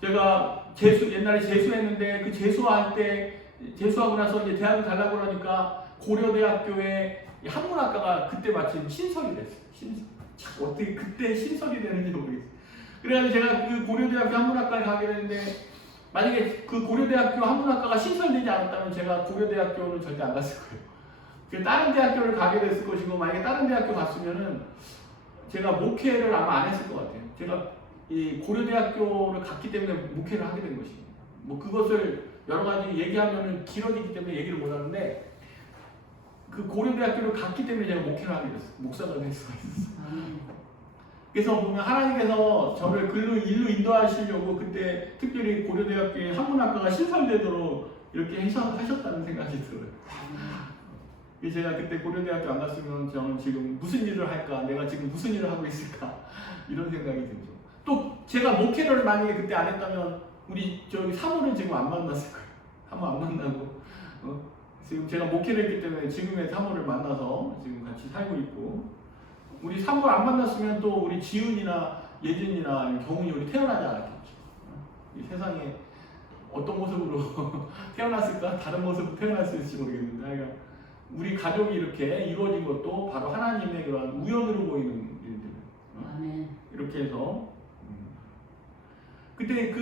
제가 옛날에 재수했는데 그 재수하고 나서 이제 대학을 가려고 그러니까 고려대학교에 한문학과가 그때 마침 신설이 됐어요. 어떻게 그때 신설이 되는지 모르겠어요. 그래서 제가 그 고려대학교 한문학과에 가게 되는데 만약에 그 고려대학교 한문학과가 신설되지 않았다면 제가 고려대학교는 절대 안 갔을 거예요. 다른 대학교를 가게 됐을 것이고 만약에 다른 대학교 갔으면은 제가 목회를 아마 안 했을 것 같아요. 제가 이 고려대학교를 갔기 때문에 목회를 하게 된 것입니다. 뭐 그것을 여러 가지 얘기하면은 길어지기 때문에 얘기를 못 하는데 그 고려대학교를 갔기 때문에 제가 목회를 하게 됐어요. 목사가 될 수가 있었어요. 그래서 보면 하나님께서 저를 일로 인도하시려고 그때 특별히 고려대학교의 한문학과가 신설되도록 이렇게 하셨다는 생각이 들어요. 제가 그때 고려대학교 안 갔으면 저는 지금 무슨 일을 할까? 내가 지금 무슨 일을 하고 있을까? 이런 생각이 들죠. 또 제가 목회를 만약에 그때 안 했다면 우리 저기 사모를 지금 안 만났을 거예요. 사모 안 만나고 지금 제가 목회를 했기 때문에 지금의 사모를 만나서 지금 같이 살고 있고 우리 사모를 안 만났으면 또 우리 지은이나 예진이나 경훈이 우리 태어나지 않았겠죠. 이 세상에 어떤 모습으로 태어났을까? 다른 모습으로 태어났을지 모르겠는데 그러니까 우리 가족이 이렇게 이루어진 것도 바로 하나님의 그런 우연으로 보이는 일들. 이렇게 해서 그때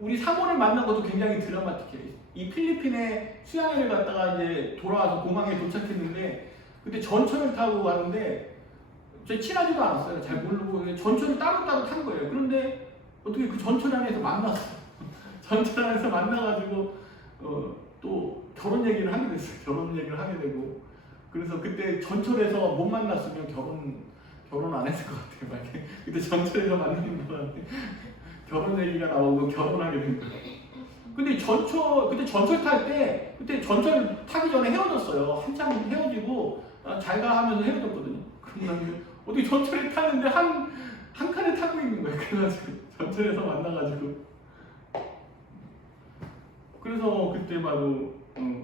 우리 사모를 만난 것도 굉장히 드라마틱해요. 이 필리핀에 수양회를 갔다가 이제 돌아와서 공항에 도착했는데 그때 전철을 타고 가는데 저 친하지도 않았어요. 잘 모르고 전철을 따로따로 탄 거예요. 그런데 어떻게 그 전철 안에서 만났어요. 전철 안에서 만나가지고 또 결혼 얘기를 하게 됐어요. 결혼 얘기를 하게 되고 그래서 그때 전철에서 못 만났으면 결혼 안 했을 것 같아요. 만약에 그때 전철에서 만나는 거한테 결혼 얘기가 나오고 결혼하게 된 거예요. 근데 그때 전철 탈 때 그때 전철 타기 전에 헤어졌어요. 한참 헤어지고 잘 가 하면서 헤어졌거든요. 그러면 어떻게 전철에 타는데 한 칸에 타고 있는 거예요. 그래가지고 전철에서 만나가지고 그래서 그때 바로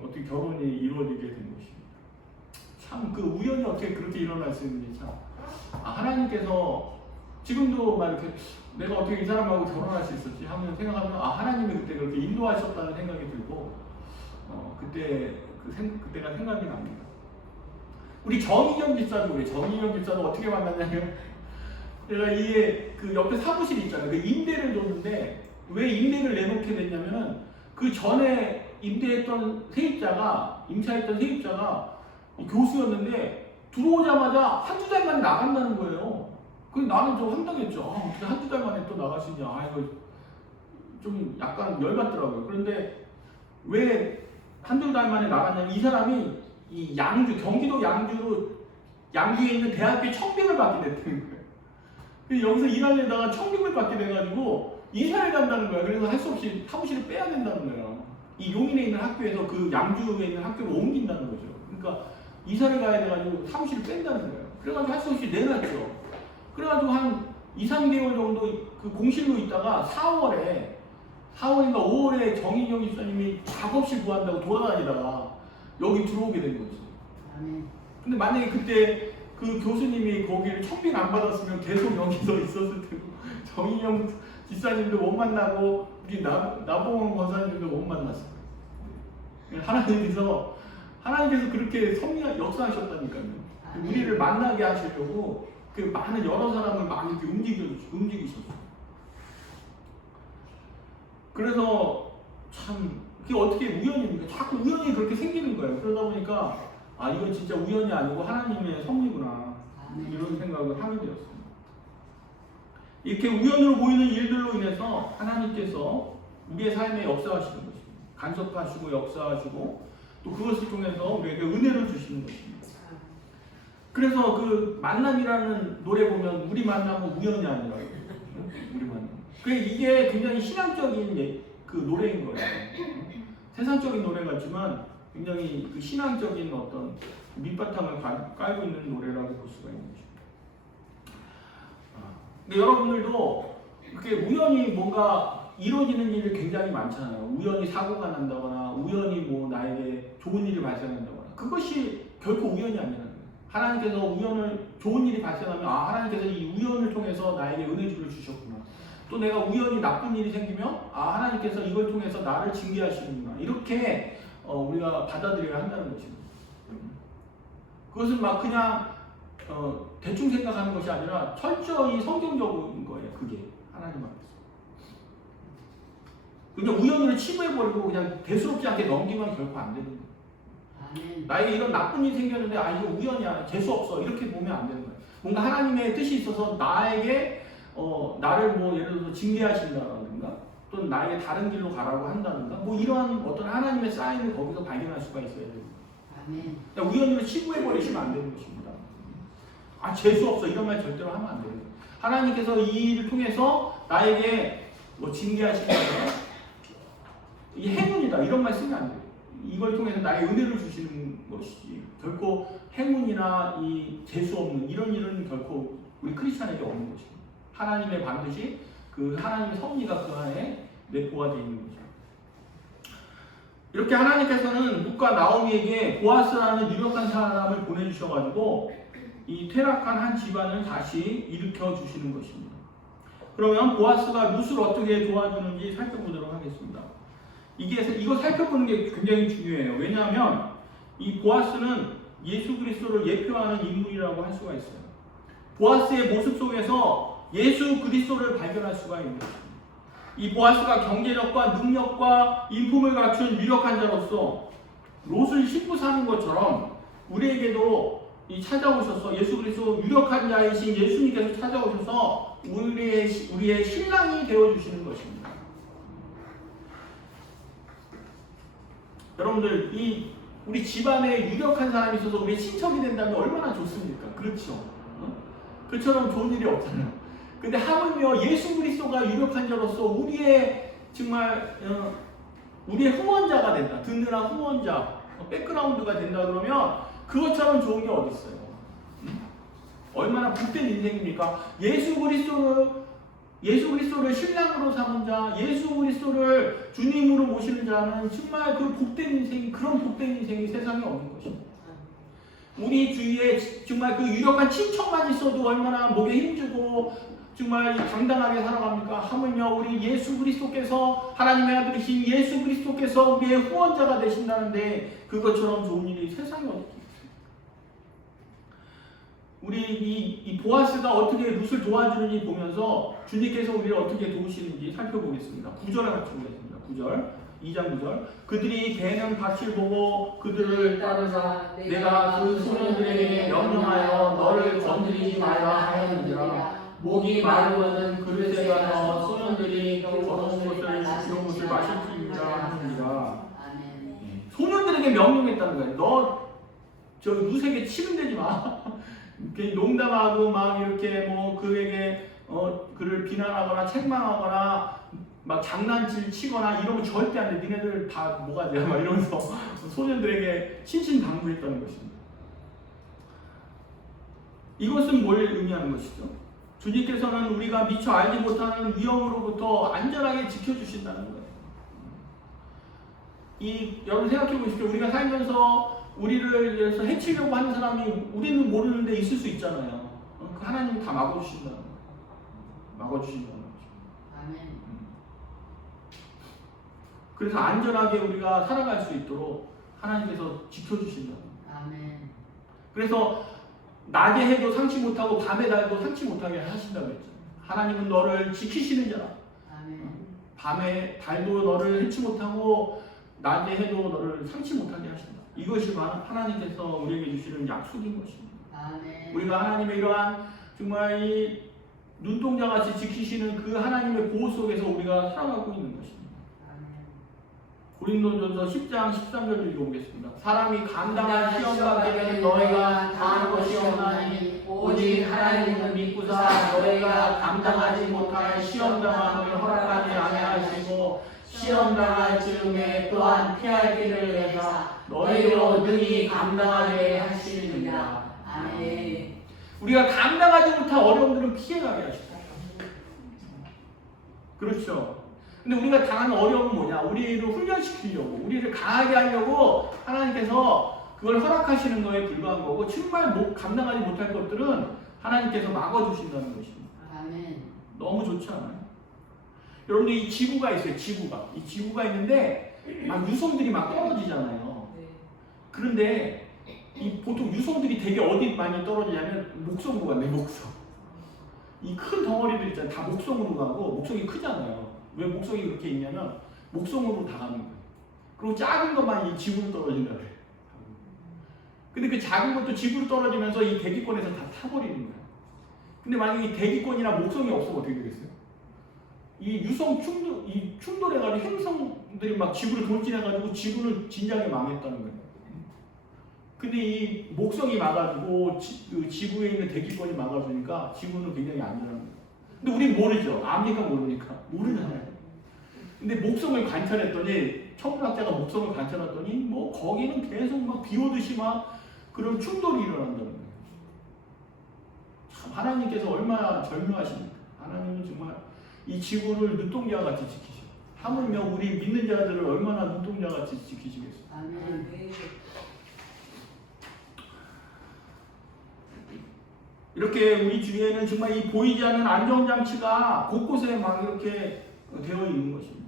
어떻게 결혼이 이루어지게 된 것입니다. 참 그 우연이 어떻게 그렇게 일어날 수 있는지 참 하나님께서 지금도 막 이렇게 내가 어떻게 이 사람하고 결혼할 수 있었지 하면 생각하면 하나님이 그때 그렇게 인도하셨다는 생각이 들고 그때가 생각이 납니다. 우리 정인영 집사도 어떻게 만났냐면 제가 그 옆에 사무실 있잖아요. 그 임대를 줬는데 왜 임대를 내놓게 됐냐면은 그 전에 임차했던 세입자가 교수였는데 들어오자마자 한두 달 만에 나간다는 거예요. 그 나는 좀 황당했죠. 어떻게 한두 달 만에 또 나가시냐. 이거 좀 약간 열받더라고요. 그런데 왜 한두 달 만에 나갔냐면 이 사람이 이 양주, 경기도 양주에 있는 대학교에 청빙을 받게 됐다는 거예요. 그래서 여기서 일하려다가 청빙을 받게 돼가지고 이사를 간다는 거야. 그래서 할 수 없이 사무실을 빼야 된다는 거예요. 이 용인에 있는 학교에서 그 양주에 있는 학교로 옮긴다는 거죠. 그러니까 이사를 가야 돼가지고 사무실을 뺀다는 거예요. 그래가지고 할 수 없이 내놨죠. 그래가지고 한 2, 3개월 정도 그 공실로 있다가 4월인가 5월에 정인영 집사님이 작업실 구한다고 돌아다니다가 여기 들어오게 된 거지. 근데 만약에 그때 그 교수님이 거기를 청빙 안 받았으면 계속 여기서 있었을 테고 정인영 집사님도 못 만나고 우리 나봉원 권사님도 못 만났어요. 하나님께서 그렇게 역사하셨다니까요. 우리를 만나게 하시려고 그 많은 여러 사람을 막 이렇게 움직이셨어요. 그래서 참 그게 어떻게 우연입니까? 자꾸 우연히 그렇게 생기는 거예요. 그러다 보니까 이건 진짜 우연이 아니고 하나님의 섭리구나 이런 생각을 하게 되었습니다. 이렇게 우연으로 보이는 일들로 인해서 하나님께서 우리의 삶에 역사하시는 것입니다. 간섭하시고 역사하시고 또 그것을 통해서 우리에게 은혜를 주시는 것입니다. 그래서 그 만남이라는 노래 보면 우리 만남은 우연이 아니라 우리 만남. 이게 굉장히 신앙적인 그 노래인 거예요. 세상적인 노래 같지만 굉장히 그 신앙적인 어떤 밑바탕을 깔고 있는 노래라고 볼 수가 있는 거죠. 근데 여러분들도 이렇게 우연히 뭔가 이루어지는 일이 굉장히 많잖아요. 우연히 사고가 난다거나 우연히 뭐 나에게 좋은 일이 발생한다거나 그것이 결코 우연이 아니라는 거예요. 하나님께서 좋은 일이 발생하면 하나님께서 이 우연을 통해서 나에게 은혜주를 주셨구나. 또 내가 우연히 나쁜 일이 생기면 하나님께서 이걸 통해서 나를 징계하시는구나. 이렇게 우리가 받아들여야 한다는 것입니다. 그것은 막 그냥 대충 생각하는 것이 아니라 철저히 성경적인 거예요. 그게 하나님 앞에서. 그냥 우연으로 치부해버리고 그냥 대수롭지 않게 넘기면 결코 안 되는 거예요. 나에게 이런 나쁜 일이 생겼는데 이거 우연이야. 재수없어. 이렇게 보면 안 되는 거예요. 뭔가 하나님의 뜻이 있어서 나에게 나를 뭐 예를 들어서 징계하신다든가 또는 나에게 다른 길로 가라고 한다든가 뭐 이러한 어떤 하나님의 사인을 거기서 발견할 수가 있어야 됩니다. 그러니까 우연으로 치부해버리시면 안 되는 것입니다. 재수없어. 이런 말 절대로 하면 안 됩니다. 하나님께서 이 일을 통해서 나에게 뭐 징계하신다든가 이 행운이다. 이런 말 쓰면 안 돼요. 이걸 통해서 나에게 은혜를 주시는 것이지 결코 행운이나 이 재수없는 이런 일은 결코 우리 크리스찬에게 없는 것입니다. 하나님의 반드시 그 하나님의 섭리가 그 안에 내포가 되어 있는 거죠. 이렇게 하나님께서는 룻과 나오미에게 보아스라는 유력한 사람을 보내주셔가지고 이 퇴락한 한 집안을 다시 일으켜 주시는 것입니다. 그러면 보아스가 룻을 어떻게 도와주는지 살펴보도록 하겠습니다. 이거 살펴보는 게 굉장히 중요해요. 왜냐하면 이 보아스는 예수 그리스도를 예표하는 인물이라고 할 수가 있어요. 보아스의 모습 속에서 예수 그리스도를 발견할 수가 있는 것입니다. 이 보아스가 경제력과 능력과 인품을 갖춘 유력한 자로서 롯을 싣고 사는 것처럼 우리에게도 찾아오셔서 예수 그리스도 유력한 자이신 예수님께서 찾아오셔서 우리의 신랑이 되어주시는 것입니다. 여러분들 우리 집안에 유력한 사람이 있어서 우리 친척이 된다면 얼마나 좋습니까? 그렇죠? 그처럼 좋은 일이 없잖아요. 근데 하물며 예수 그리스도가 유력한 자로서 우리의 정말 우리의 후원자가 된다. 든든한 후원자, 백그라운드가 된다 그러면 그것처럼 좋은 게 어디 있어요? 얼마나 복된 인생입니까? 예수 그리스도를 신랑으로 삼은 자, 예수 그리스도를 주님으로 모시는 자는 정말 그 복된 인생이 그런 복된 인생이 세상에 없는 것입니다. 우리 주위에 정말 그 유력한 친척만 있어도 얼마나 목에 힘주고 정말 당당하게 살아갑니까? 하물며 우리 예수 그리스도께서 하나님의 아들이신 예수 그리스도께서 우리의 후원자가 되신다는데 그것처럼 좋은 일이 세상에 어디 있습니까? 우리 이 보아스가 어떻게 룻을 도와주는지 보면서 주님께서 우리를 어떻게 도우시는지 살펴보겠습니다. 9절을 같이 보겠습니다. 9절, 2장 9절. 그들이 배는 밭을 보고 그들을 따르자 내가 그 소년들에게 명령하여 너를 건드리지 말라 하였느니라. 목이 마르거든 그릇에다 넣어 소년들이 더러운 것을 이런 것을 마실지니라 하느니라. 아멘. 소년들에게 명령했다는 거예요. 너 저 누세게 치면 되지 마. 이렇게 농담하고 막 이렇게 뭐 그에게 그를 비난하거나 책망하거나 막 장난질 치거나 이런 거 절대 안 돼. 니네들 다 뭐가 돼? 막 이러면서 소년들에게 신신당부했다는 것입니다. 이것은 뭘 의미하는 것이죠? 주님께서는 우리가 미처 알지 못하는 위험으로부터 안전하게 지켜주신다는 거예요. 여러분 생각해 보십시오. 우리가 살면서 우리를 위해서 해치려고 하는 사람이 우리는 모르는데 있을 수 있잖아요. 그 하나님이 다 막아주신다는 거예요. 막아주신다는 거죠. 아멘. 그래서 안전하게 우리가 살아갈 수 있도록 하나님께서 지켜주신다는 거예요. 아멘. 그래서 낮에 해도 상치 못하고 밤에 달도 상치 못하게 하신다고 했잖아요. 하나님은 너를 지키시는 자라. 아멘. 밤에 달도 너를 해치 못하고 낮에 해도 너를 상치 못하게 하신다. 이것이 하나님께서 우리에게 주시는 약속인 것입니다. 아멘. 우리가 하나님의 이러한 정말 이 눈동자같이 지키시는 그 하나님의 보호 속에서 우리가 살아가고 있는 것입니다. 아멘. 고린도전서 10장 13절을 읽어보겠습니다. 사람이 감당할 시험 받기에는 너희가 당할 것이 없나니 오직 하나님을 믿고사 너희가 감당하지 못할 시험 당함을 허락하지 아니하시고 시험 당할 즈음에 또한 피할 길을 내사 너희로 능히 감당하게 하시느니라. 아멘. 우리가 감당하지 못할 어려움들은 피해가게 하시다. 그렇죠. 근데 우리가 당하는 어려움은 뭐냐? 우리를 훈련시키려고, 우리를 강하게 하려고 하나님께서 그걸 허락하시는 거에 불과한 거고, 정말 감당하지 못할 것들은 하나님께서 막아주신다는 것입니다. 아멘. 너무 좋지 않아요? 여러분들 이 지구가 있어요. 지구가. 이 지구가 있는데 막 유성들이 막 떨어지잖아요. 그런데 이 보통 유성들이 되게 어디 많이 떨어지냐면 목성으로 간대. 목성. 이 큰 덩어리들 있잖아요. 다 목성으로 가고 목성이 크잖아요. 왜 목성이 그렇게 있냐면 목성으로 다 가는 거예요. 그리고 작은 것만 이 지구로 떨어진다 그래요. 근데 그 작은 것도 지구로 떨어지면서 이 대기권에서 다 타버리는 거예요. 근데 만약에 이 대기권이나 목성이 없으면 어떻게 되겠어요? 이 유성 충돌해가지고 행성들이 막 지구를 돌진해가지고 지구는 진작에 망했다는 거예요. 근데 이 목성이 막아주고 그 지구에 있는 대기권이 막아주니까 지구는 굉장히 안전한 거예요. 근데 우린 모르죠. 압니까 모르니까? 모르잖아요. 근데 목성을 관찰했더니 천문학자가 목성을 관찰했더니 뭐 거기는 계속 막 비오듯이 막 그런 충돌이 일어난다는 거예요. 참 하나님께서 얼마나 절묘하십니까? 하나님은 정말 이 지구를 눈동자 같이 지키셔. 하물며 우리 믿는 자들을 얼마나 눈동자 같이 지키시겠어요? 아멘. 이렇게 우리 주위에는 정말 이 보이지 않는 안전장치가 곳곳에 막 이렇게 되어 있는 것입니다.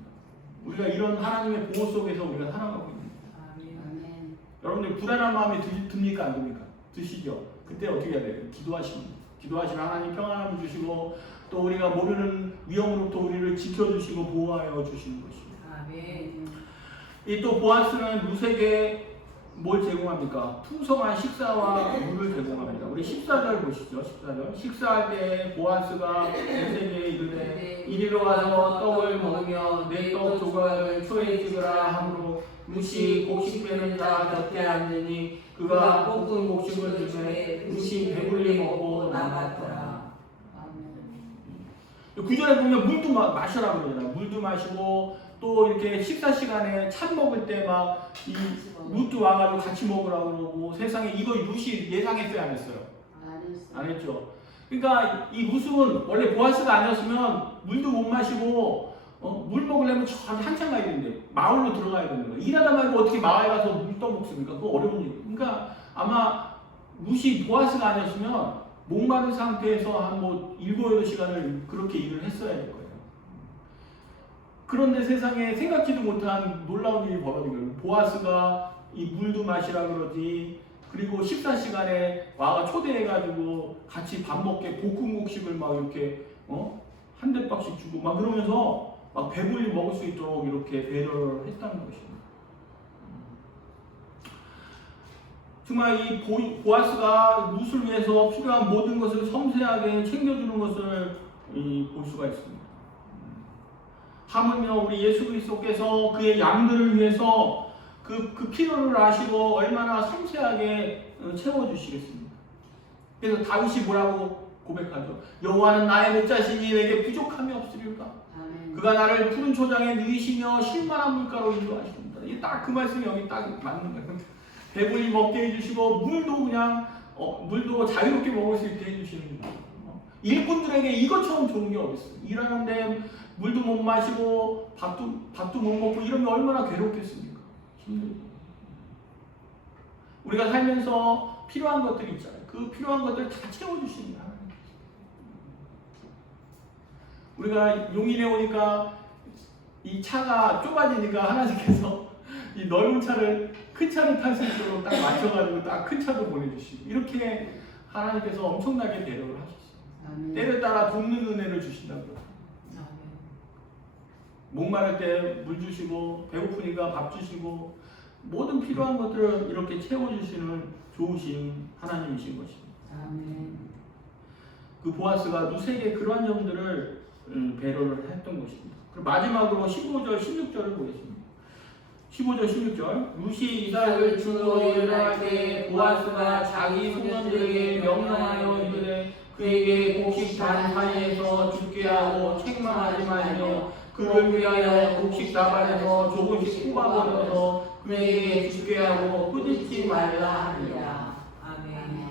우리가 이런 하나님의 보호 속에서 우리가 살아가고 있는 거예요. 아멘. 여러분들 불안한 마음이 듭니까? 안 듭니까? 드시죠? 그때 어떻게 해야 돼요? 기도하시면 하나님 평안함을 주시고 또 우리가 모르는 위험으로부터 우리를 지켜주시고 보호하여 주시는 것입니다. 아멘. 이 또 보아스는 루세게 뭘 제공합니까? 풍성한 식사와 물을 제공합니다. 우리 14절 보시죠. 14절. 식사할 때 보아스가 루세게에 이르되 이리로 와서 떡을 먹으며 내 떡 조각을 초에 찍으라 하므로 루시 곡식 빼는 자 곁에 앉으니 그가 볶은 곡식을 주매 루시 배불리 먹고 나갔더라. 아멘. 구절에 보면 물도 마셔라 그러잖아요. 물도 마시고 또 이렇게 식사 시간에 참 먹을 때 막 이 룻도 와가지고 같이 먹으라고 그러고 세상에 이거 룻이 예상했어요 안 했어요? 안 했죠. 그러니까 이 룻은 원래 보아스가 아니었으면 물도 못 마시고 물 먹으려면 저 한참 가야 되는데 마을로 들어가야 되는 거예요. 일하다 말고 어떻게 마을에 가서 물 떠먹습니까? 그거 어려운 일. 그러니까 아마 룻이 보아스가 아니었으면 목마른 상태에서 한 뭐 7-8시간을 그렇게 일을 했어야 될 거예요. 그런데 세상에 생각지도 못한 놀라운 일이 벌어진 거예요. 보아스가 이 물도 마시라 그러지, 그리고 식사 시간에 와가 초대해가지고 같이 밥 먹게 볶음 곡식을 막 이렇게 한 대박씩 주고 막 그러면서 막 배불리 먹을 수 있도록 이렇게 배려를 했다는 것입니다. 정말 이 보아스가 룻을 위해서 필요한 모든 것을 섬세하게 챙겨주는 것을 볼 수가 있습니다. 하물며 우리 예수 그리스도께서 그의 양들을 위해서 그 필요를 아시고 얼마나 섬세하게 채워주시겠습니까? 그래서 다윗이 뭐라고 고백하죠? 여호와는 나의 맺자시니 내게 부족함이 없으리까? 그가 나를 푸른 초장에 누이시며 실만한 물가로 인도하십니다. 이게 딱 그 말씀이 여기 딱 맞는 거예요. 배불리 먹게 해주시고 물도 그냥 물도 자유롭게 먹을 수 있게 해주시는 거예요. 일꾼들에게 이것처럼 좋은 게 어딨어요? 일하는데 물도 못 마시고 밥도 못 먹고 이러면 얼마나 괴롭겠습니까? 힘들죠. 우리가 살면서 필요한 것들이 있잖아요. 그 필요한 것들 다 채워주시는 거예요. 우리가 용인에 오니까 이 차가 좁아지니까 하나님께서 이 넓은 차를 큰 차를 탈 수 있도록 딱 맞춰가지고 딱 큰 차도 보내주시고 이렇게 하나님께서 엄청나게 배려를 하셨어요. 때를 따라 돕는 은혜를 주신다고요. 목마를 때 물 주시고 배고프니까 밥 주시고 모든 필요한 것들을 이렇게 채워주시는 좋으신 하나님이신 것입니다. 그 보아스가 룻에게 그러한 점들을 배려를 했던 것입니다. 그리고 마지막으로 15절, 16절을 보겠습니다. 15절, 16절 룻이 이삭을 주로 일어날 때 보아스가 자기 소년들에게 명령하여 이르되 그에게 곡식 단 사이에서 죽게 하고 책망하지 말며 그를 위하여 곡식 다발에서 조금씩 뽑아버려서 그에게 죽게 하고 꾸짖지 말라 하니라. 아멘.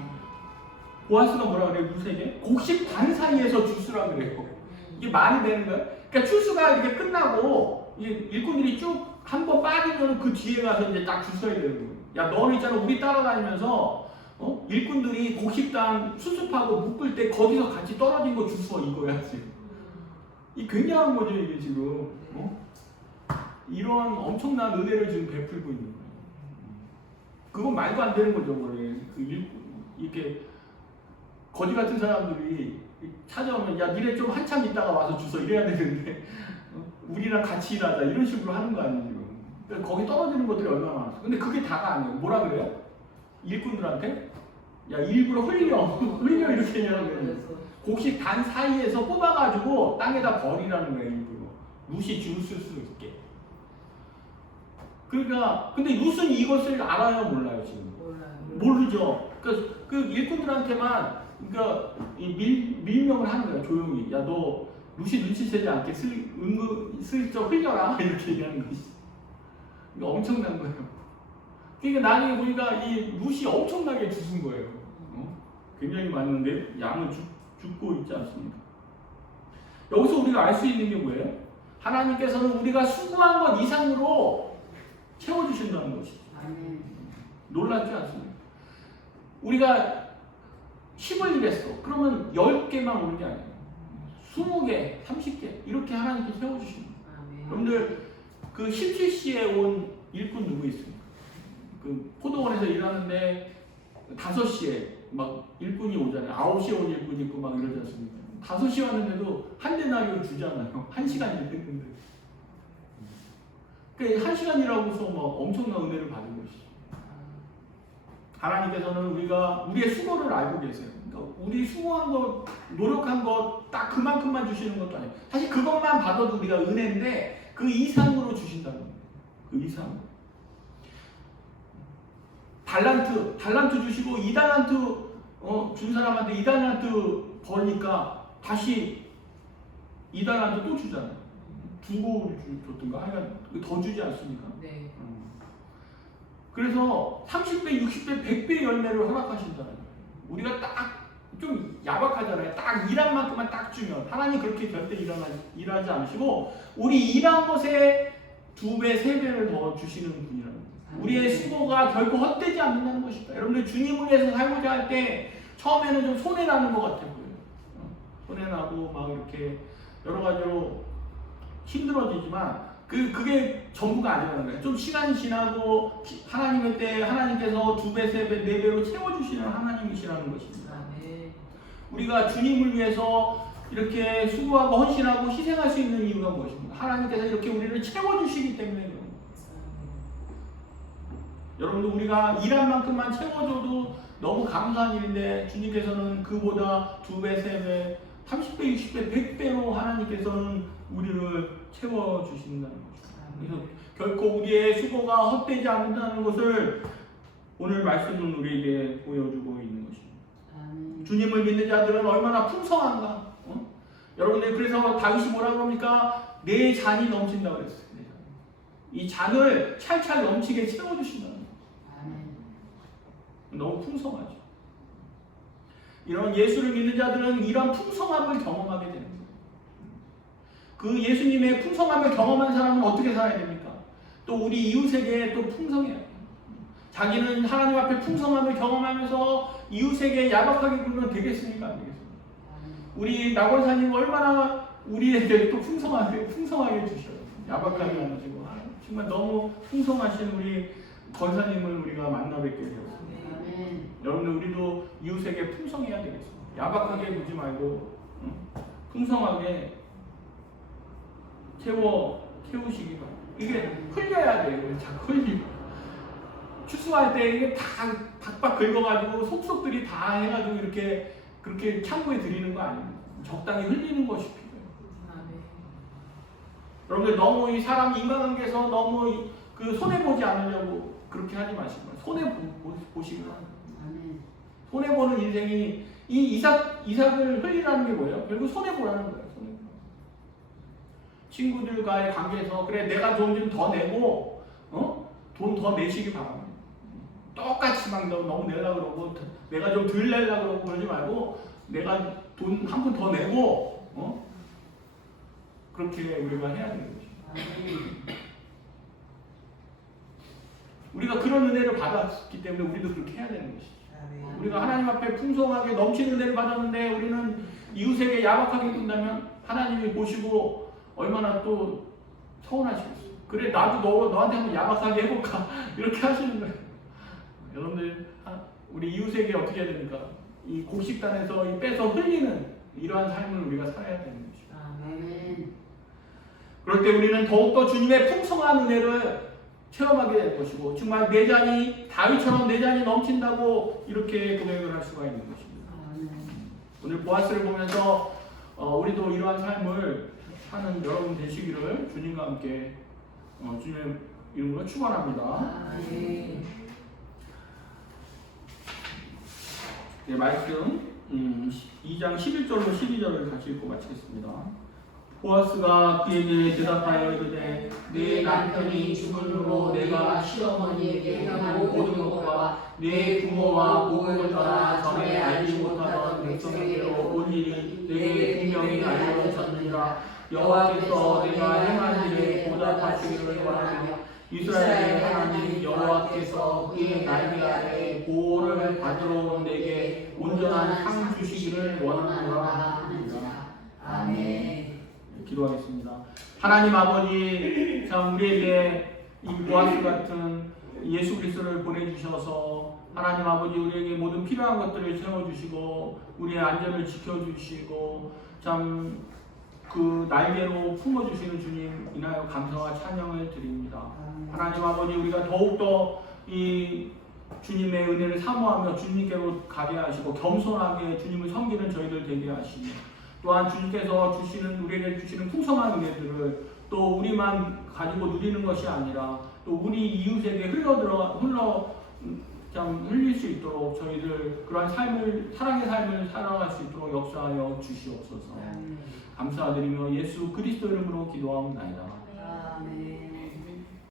보아스가 뭐라 그래요? 룻에게? 곡식 반 사이에서 주스라 그래요. 이게 말이 되는 거예요? 그러니까 추수가 이렇게 끝나고 일꾼들이 쭉 한 번 빠지면 그 뒤에 가서 이제 딱 주서야 되는 거예요. 야, 너는 있잖아, 우리 따라다니면서 일꾼들이 곡식당 수습하고 묶을 때 거기서 같이 떨어진 거 주워 이거야 지금. 이 굉장한 거죠 이게 지금. 이런 엄청난 은혜를 지금 베풀고 있는 거예요. 그건 말도 안 되는 거죠, 원래. 이렇게 거지 같은 사람들이 찾아오면 야, 니네 좀 한참 있다가 와서 주워 이래야 되는데 우리랑 같이 일하자 이런 식으로 하는 거 아니에요 지금. 그러니까 거기 떨어지는 것들이 얼마나 많았어. 근데 그게 다가 아니에요. 뭐라 그래요? 일꾼들한테 야, 일부러 흘려 이렇게 얘기하는 거예요. 곡식 단 사이에서 뽑아가지고 땅에다 버리라는 거예요. 일부러 룻이 주술 수 있게. 그러니까 근데 룻은 이것을 알아요, 몰라요 지금? 모르죠. 그러니까 그 일꾼들한테만 그러니까 밀명을 하는 거예요. 조용히. 야, 너 룻이 눈치채지 않게 슬쩍 흘려라 이렇게 얘기하는 것이. 이거 엄청난 거예요. 그러니까 나중에 보니까 이 룻이 엄청나게 주순 거예요. 굉장히 많은데 양은 죽고 있지 않습니까? 여기서 우리가 알 수 있는 게 뭐예요? 하나님께서는 우리가 수고한 것 이상으로 채워주신다는 것이죠. 놀랍지 않습니까? 우리가 10을 일했어. 그러면 10개만 오는 게 아니에요. 20개, 30개 이렇게 하나님께 채워주십니다. 여러분들 그 17시에 온 일꾼 누구 있습니까? 그 포도원에서 일하는데 5시에 막 일꾼이 오잖아요. 9시에 온 일꾼이 있고 막 이러지 않습니까? 5시에 왔는데도 한 데나리온 주잖아요. 1시간 일했는데. 그러니까 1시간 일하고서 막 엄청난 은혜를 받은 것이죠. 하나님께서는 우리의 수고를 알고 계세요. 그러니까 우리 수고한 것, 노력한 것 딱 그만큼만 주시는 것도 아니에요. 사실 그것만 받아도 우리가 은혜인데 그 이상으로 주신다는 거예요. 그 이상으로. 달란트 주시고 2달란트 준 사람한테 2달란트 벌니까 다시 2달란트 또 주잖아요. 2고를 줬던가 하여간 더 주지 않습니까? 네. 그래서 30배, 60배, 100배 열매를 허락하신다는 거예요. 우리가 딱 좀 야박하잖아요. 딱 일한 만큼만 딱 주면 하나님 그렇게 절대 일하지 않으시고 우리 일한 것에 2배, 3배를 더 주시는 분이라는 거예요. 우리의 수고가 결코 헛되지 않는다는 것입니다. 여러분들 주님을 위해서 살고자 할 때 처음에는 좀 손해나는 것 같아요. 손해나고 막 이렇게 여러 가지로 힘들어지지만 그게 전부가 아니라는 거예요. 좀 시간이 지나고 하나님의 때 하나님께서 2배, 3배, 4배로 채워주시는 하나님이시라는 것입니다. 우리가 주님을 위해서 이렇게 수고하고 헌신하고 희생할 수 있는 이유가 무엇입니까? 하나님께서 이렇게 우리를 채워주시기 때문에 그런 거예요. 여러분들 우리가 일한 만큼만 채워줘도 너무 감사한 일인데 주님께서는 그보다 2배, 3배, 30배, 60배, 100배로 하나님께서는 우리를 채워주신다는 것입니다. 그래서 결코 우리의 수고가 헛되지 않는다는 것을 오늘 말씀은 우리에게 보여주고 있는 것입니다. 주님을 믿는 자들은 얼마나 풍성한가. 여러분들 그래서 다윗이 뭐라고 합니까? 내 잔이 넘친다고 그랬어요. 이 잔을 찰찰 넘치게 채워주신다는 거예요. 너무 풍성하죠. 이런 예수를 믿는 자들은 이런 풍성함을 경험하게 되는 거예요. 그 예수님의 풍성함을 경험한 사람은 어떻게 살아야 됩니까? 또 우리 이웃에게 또 풍성해야 돼요. 자기는 하나님 앞에 풍성함을 경험하면서 이웃에게 야박하게 굴면 되겠습니까? 안 되겠습니까? 우리 나골사님 얼마나 우리에게 또 풍성하게 주셔요. 야박하게 만드시고 정말 너무 풍성하신 우리 권사님을 우리가 만나 뵙게 되었습니다. 여러분들 우리도 이웃에게 풍성해야 되겠습니다. 야박하게 굴지 말고 풍성하게 채우시기 바랍니다. 이게 흘려야 돼요. 자꾸 흘리고 추수할 때 이게 다 박박 긁어가지고 속속들이 다 해가지고 이렇게 그렇게 창고에 드리는 거 아닙니다. 적당히 흘리는 것이 필요해요. 여러분들 너무 이 사람 인간관계에서 너무 그 손해 보지 않으려고 그렇게 하지 마시고 손해 보시기 바랍니다. 손해 보는 인생이 이 이삭을 흘리라는 게 뭐예요? 결국 손해 보라는 거예요. 친구들과의 관계에서 그래 내가 돈 좀 더 내고 돈 더 내시기 바랍니다. 똑같이 막 너무 내려고 그러고 내가 좀 덜 내려고 그러고 그러지 말고 내가 돈 한 푼 더 내고 그렇게 우리가 해야 되는 거죠. 우리가 그런 은혜를 받았기 때문에 우리도 그렇게 해야 되는 것이죠. 우리가 하나님 앞에 풍성하게 넘치는 은혜를 받았는데 우리는 이웃에게 야박하게 군다면 하나님이 보시고 얼마나 또 서운하시겠어요. 그래 나도 너한테 한번 야박하게 해볼까 이렇게 하시는 거예요. 여러분들 우리 이웃에게 어떻게 해야 됩니까? 이 곡식단에서 이 빼서 흘리는 이러한 삶을 우리가 살아야 되는 것이죠. 그럴 때 우리는 더욱더 주님의 풍성한 은혜를 체험하게 될 것이고 정말 내 잔이 다윗처럼 내 잔이 넘친다고 이렇게 고백을 할 수가 있는 것입니다. 오늘 보아스를 보면서 우리도 이러한 삶을 사는 여러분 되시기를 주님과 함께 주님의 이름으로 축원합니다. 네, 말씀 2장 11절로 12절을 같이 읽고 마치겠습니다. 보아스가 그에게 대답하여 이르되 내 남편이 죽음으로 내가 시어머니에게 행한 모든 것과 내 부모와 고국을 떠나 전에 알지 못하던 백성에게로 온 일이 내게 분명히 알려졌느니라. 여호와께서 내가 행한 일에 보답하시기를 원하며 이스라엘의 하나님 여호와께서 그의 날개 아래 보호를 받으러 온 내게 온전한 상 주시기를 원하노라. 아멘. 기도하겠습니다. 하나님 아버지, 참 우리에게 이 보아스 같은 예수 그리스도를 보내주셔서 하나님 아버지 우리에게 모든 필요한 것들을 채워주시고 우리의 안전을 지켜주시고 참 그 날개로 품어주시는 주님 인하여 감사와 찬양을 드립니다. 하나님 아버지 우리가 더욱더 이 주님의 은혜를 사모하며 주님께로 가게 하시고 겸손하게 주님을 섬기는 저희들 되게 하시며 또한 주님께서 우리에게 주시는 풍성한 은혜들을 또 우리만 가지고 누리는 것이 아니라 또 우리 이웃에게 흘릴 수 있도록 저희들 그러한 사랑의 삶을 살아갈 수 있도록 역사하여 주시옵소서. 감사드리며 예수 그리스도 이름으로 기도하옵나이다. 아멘.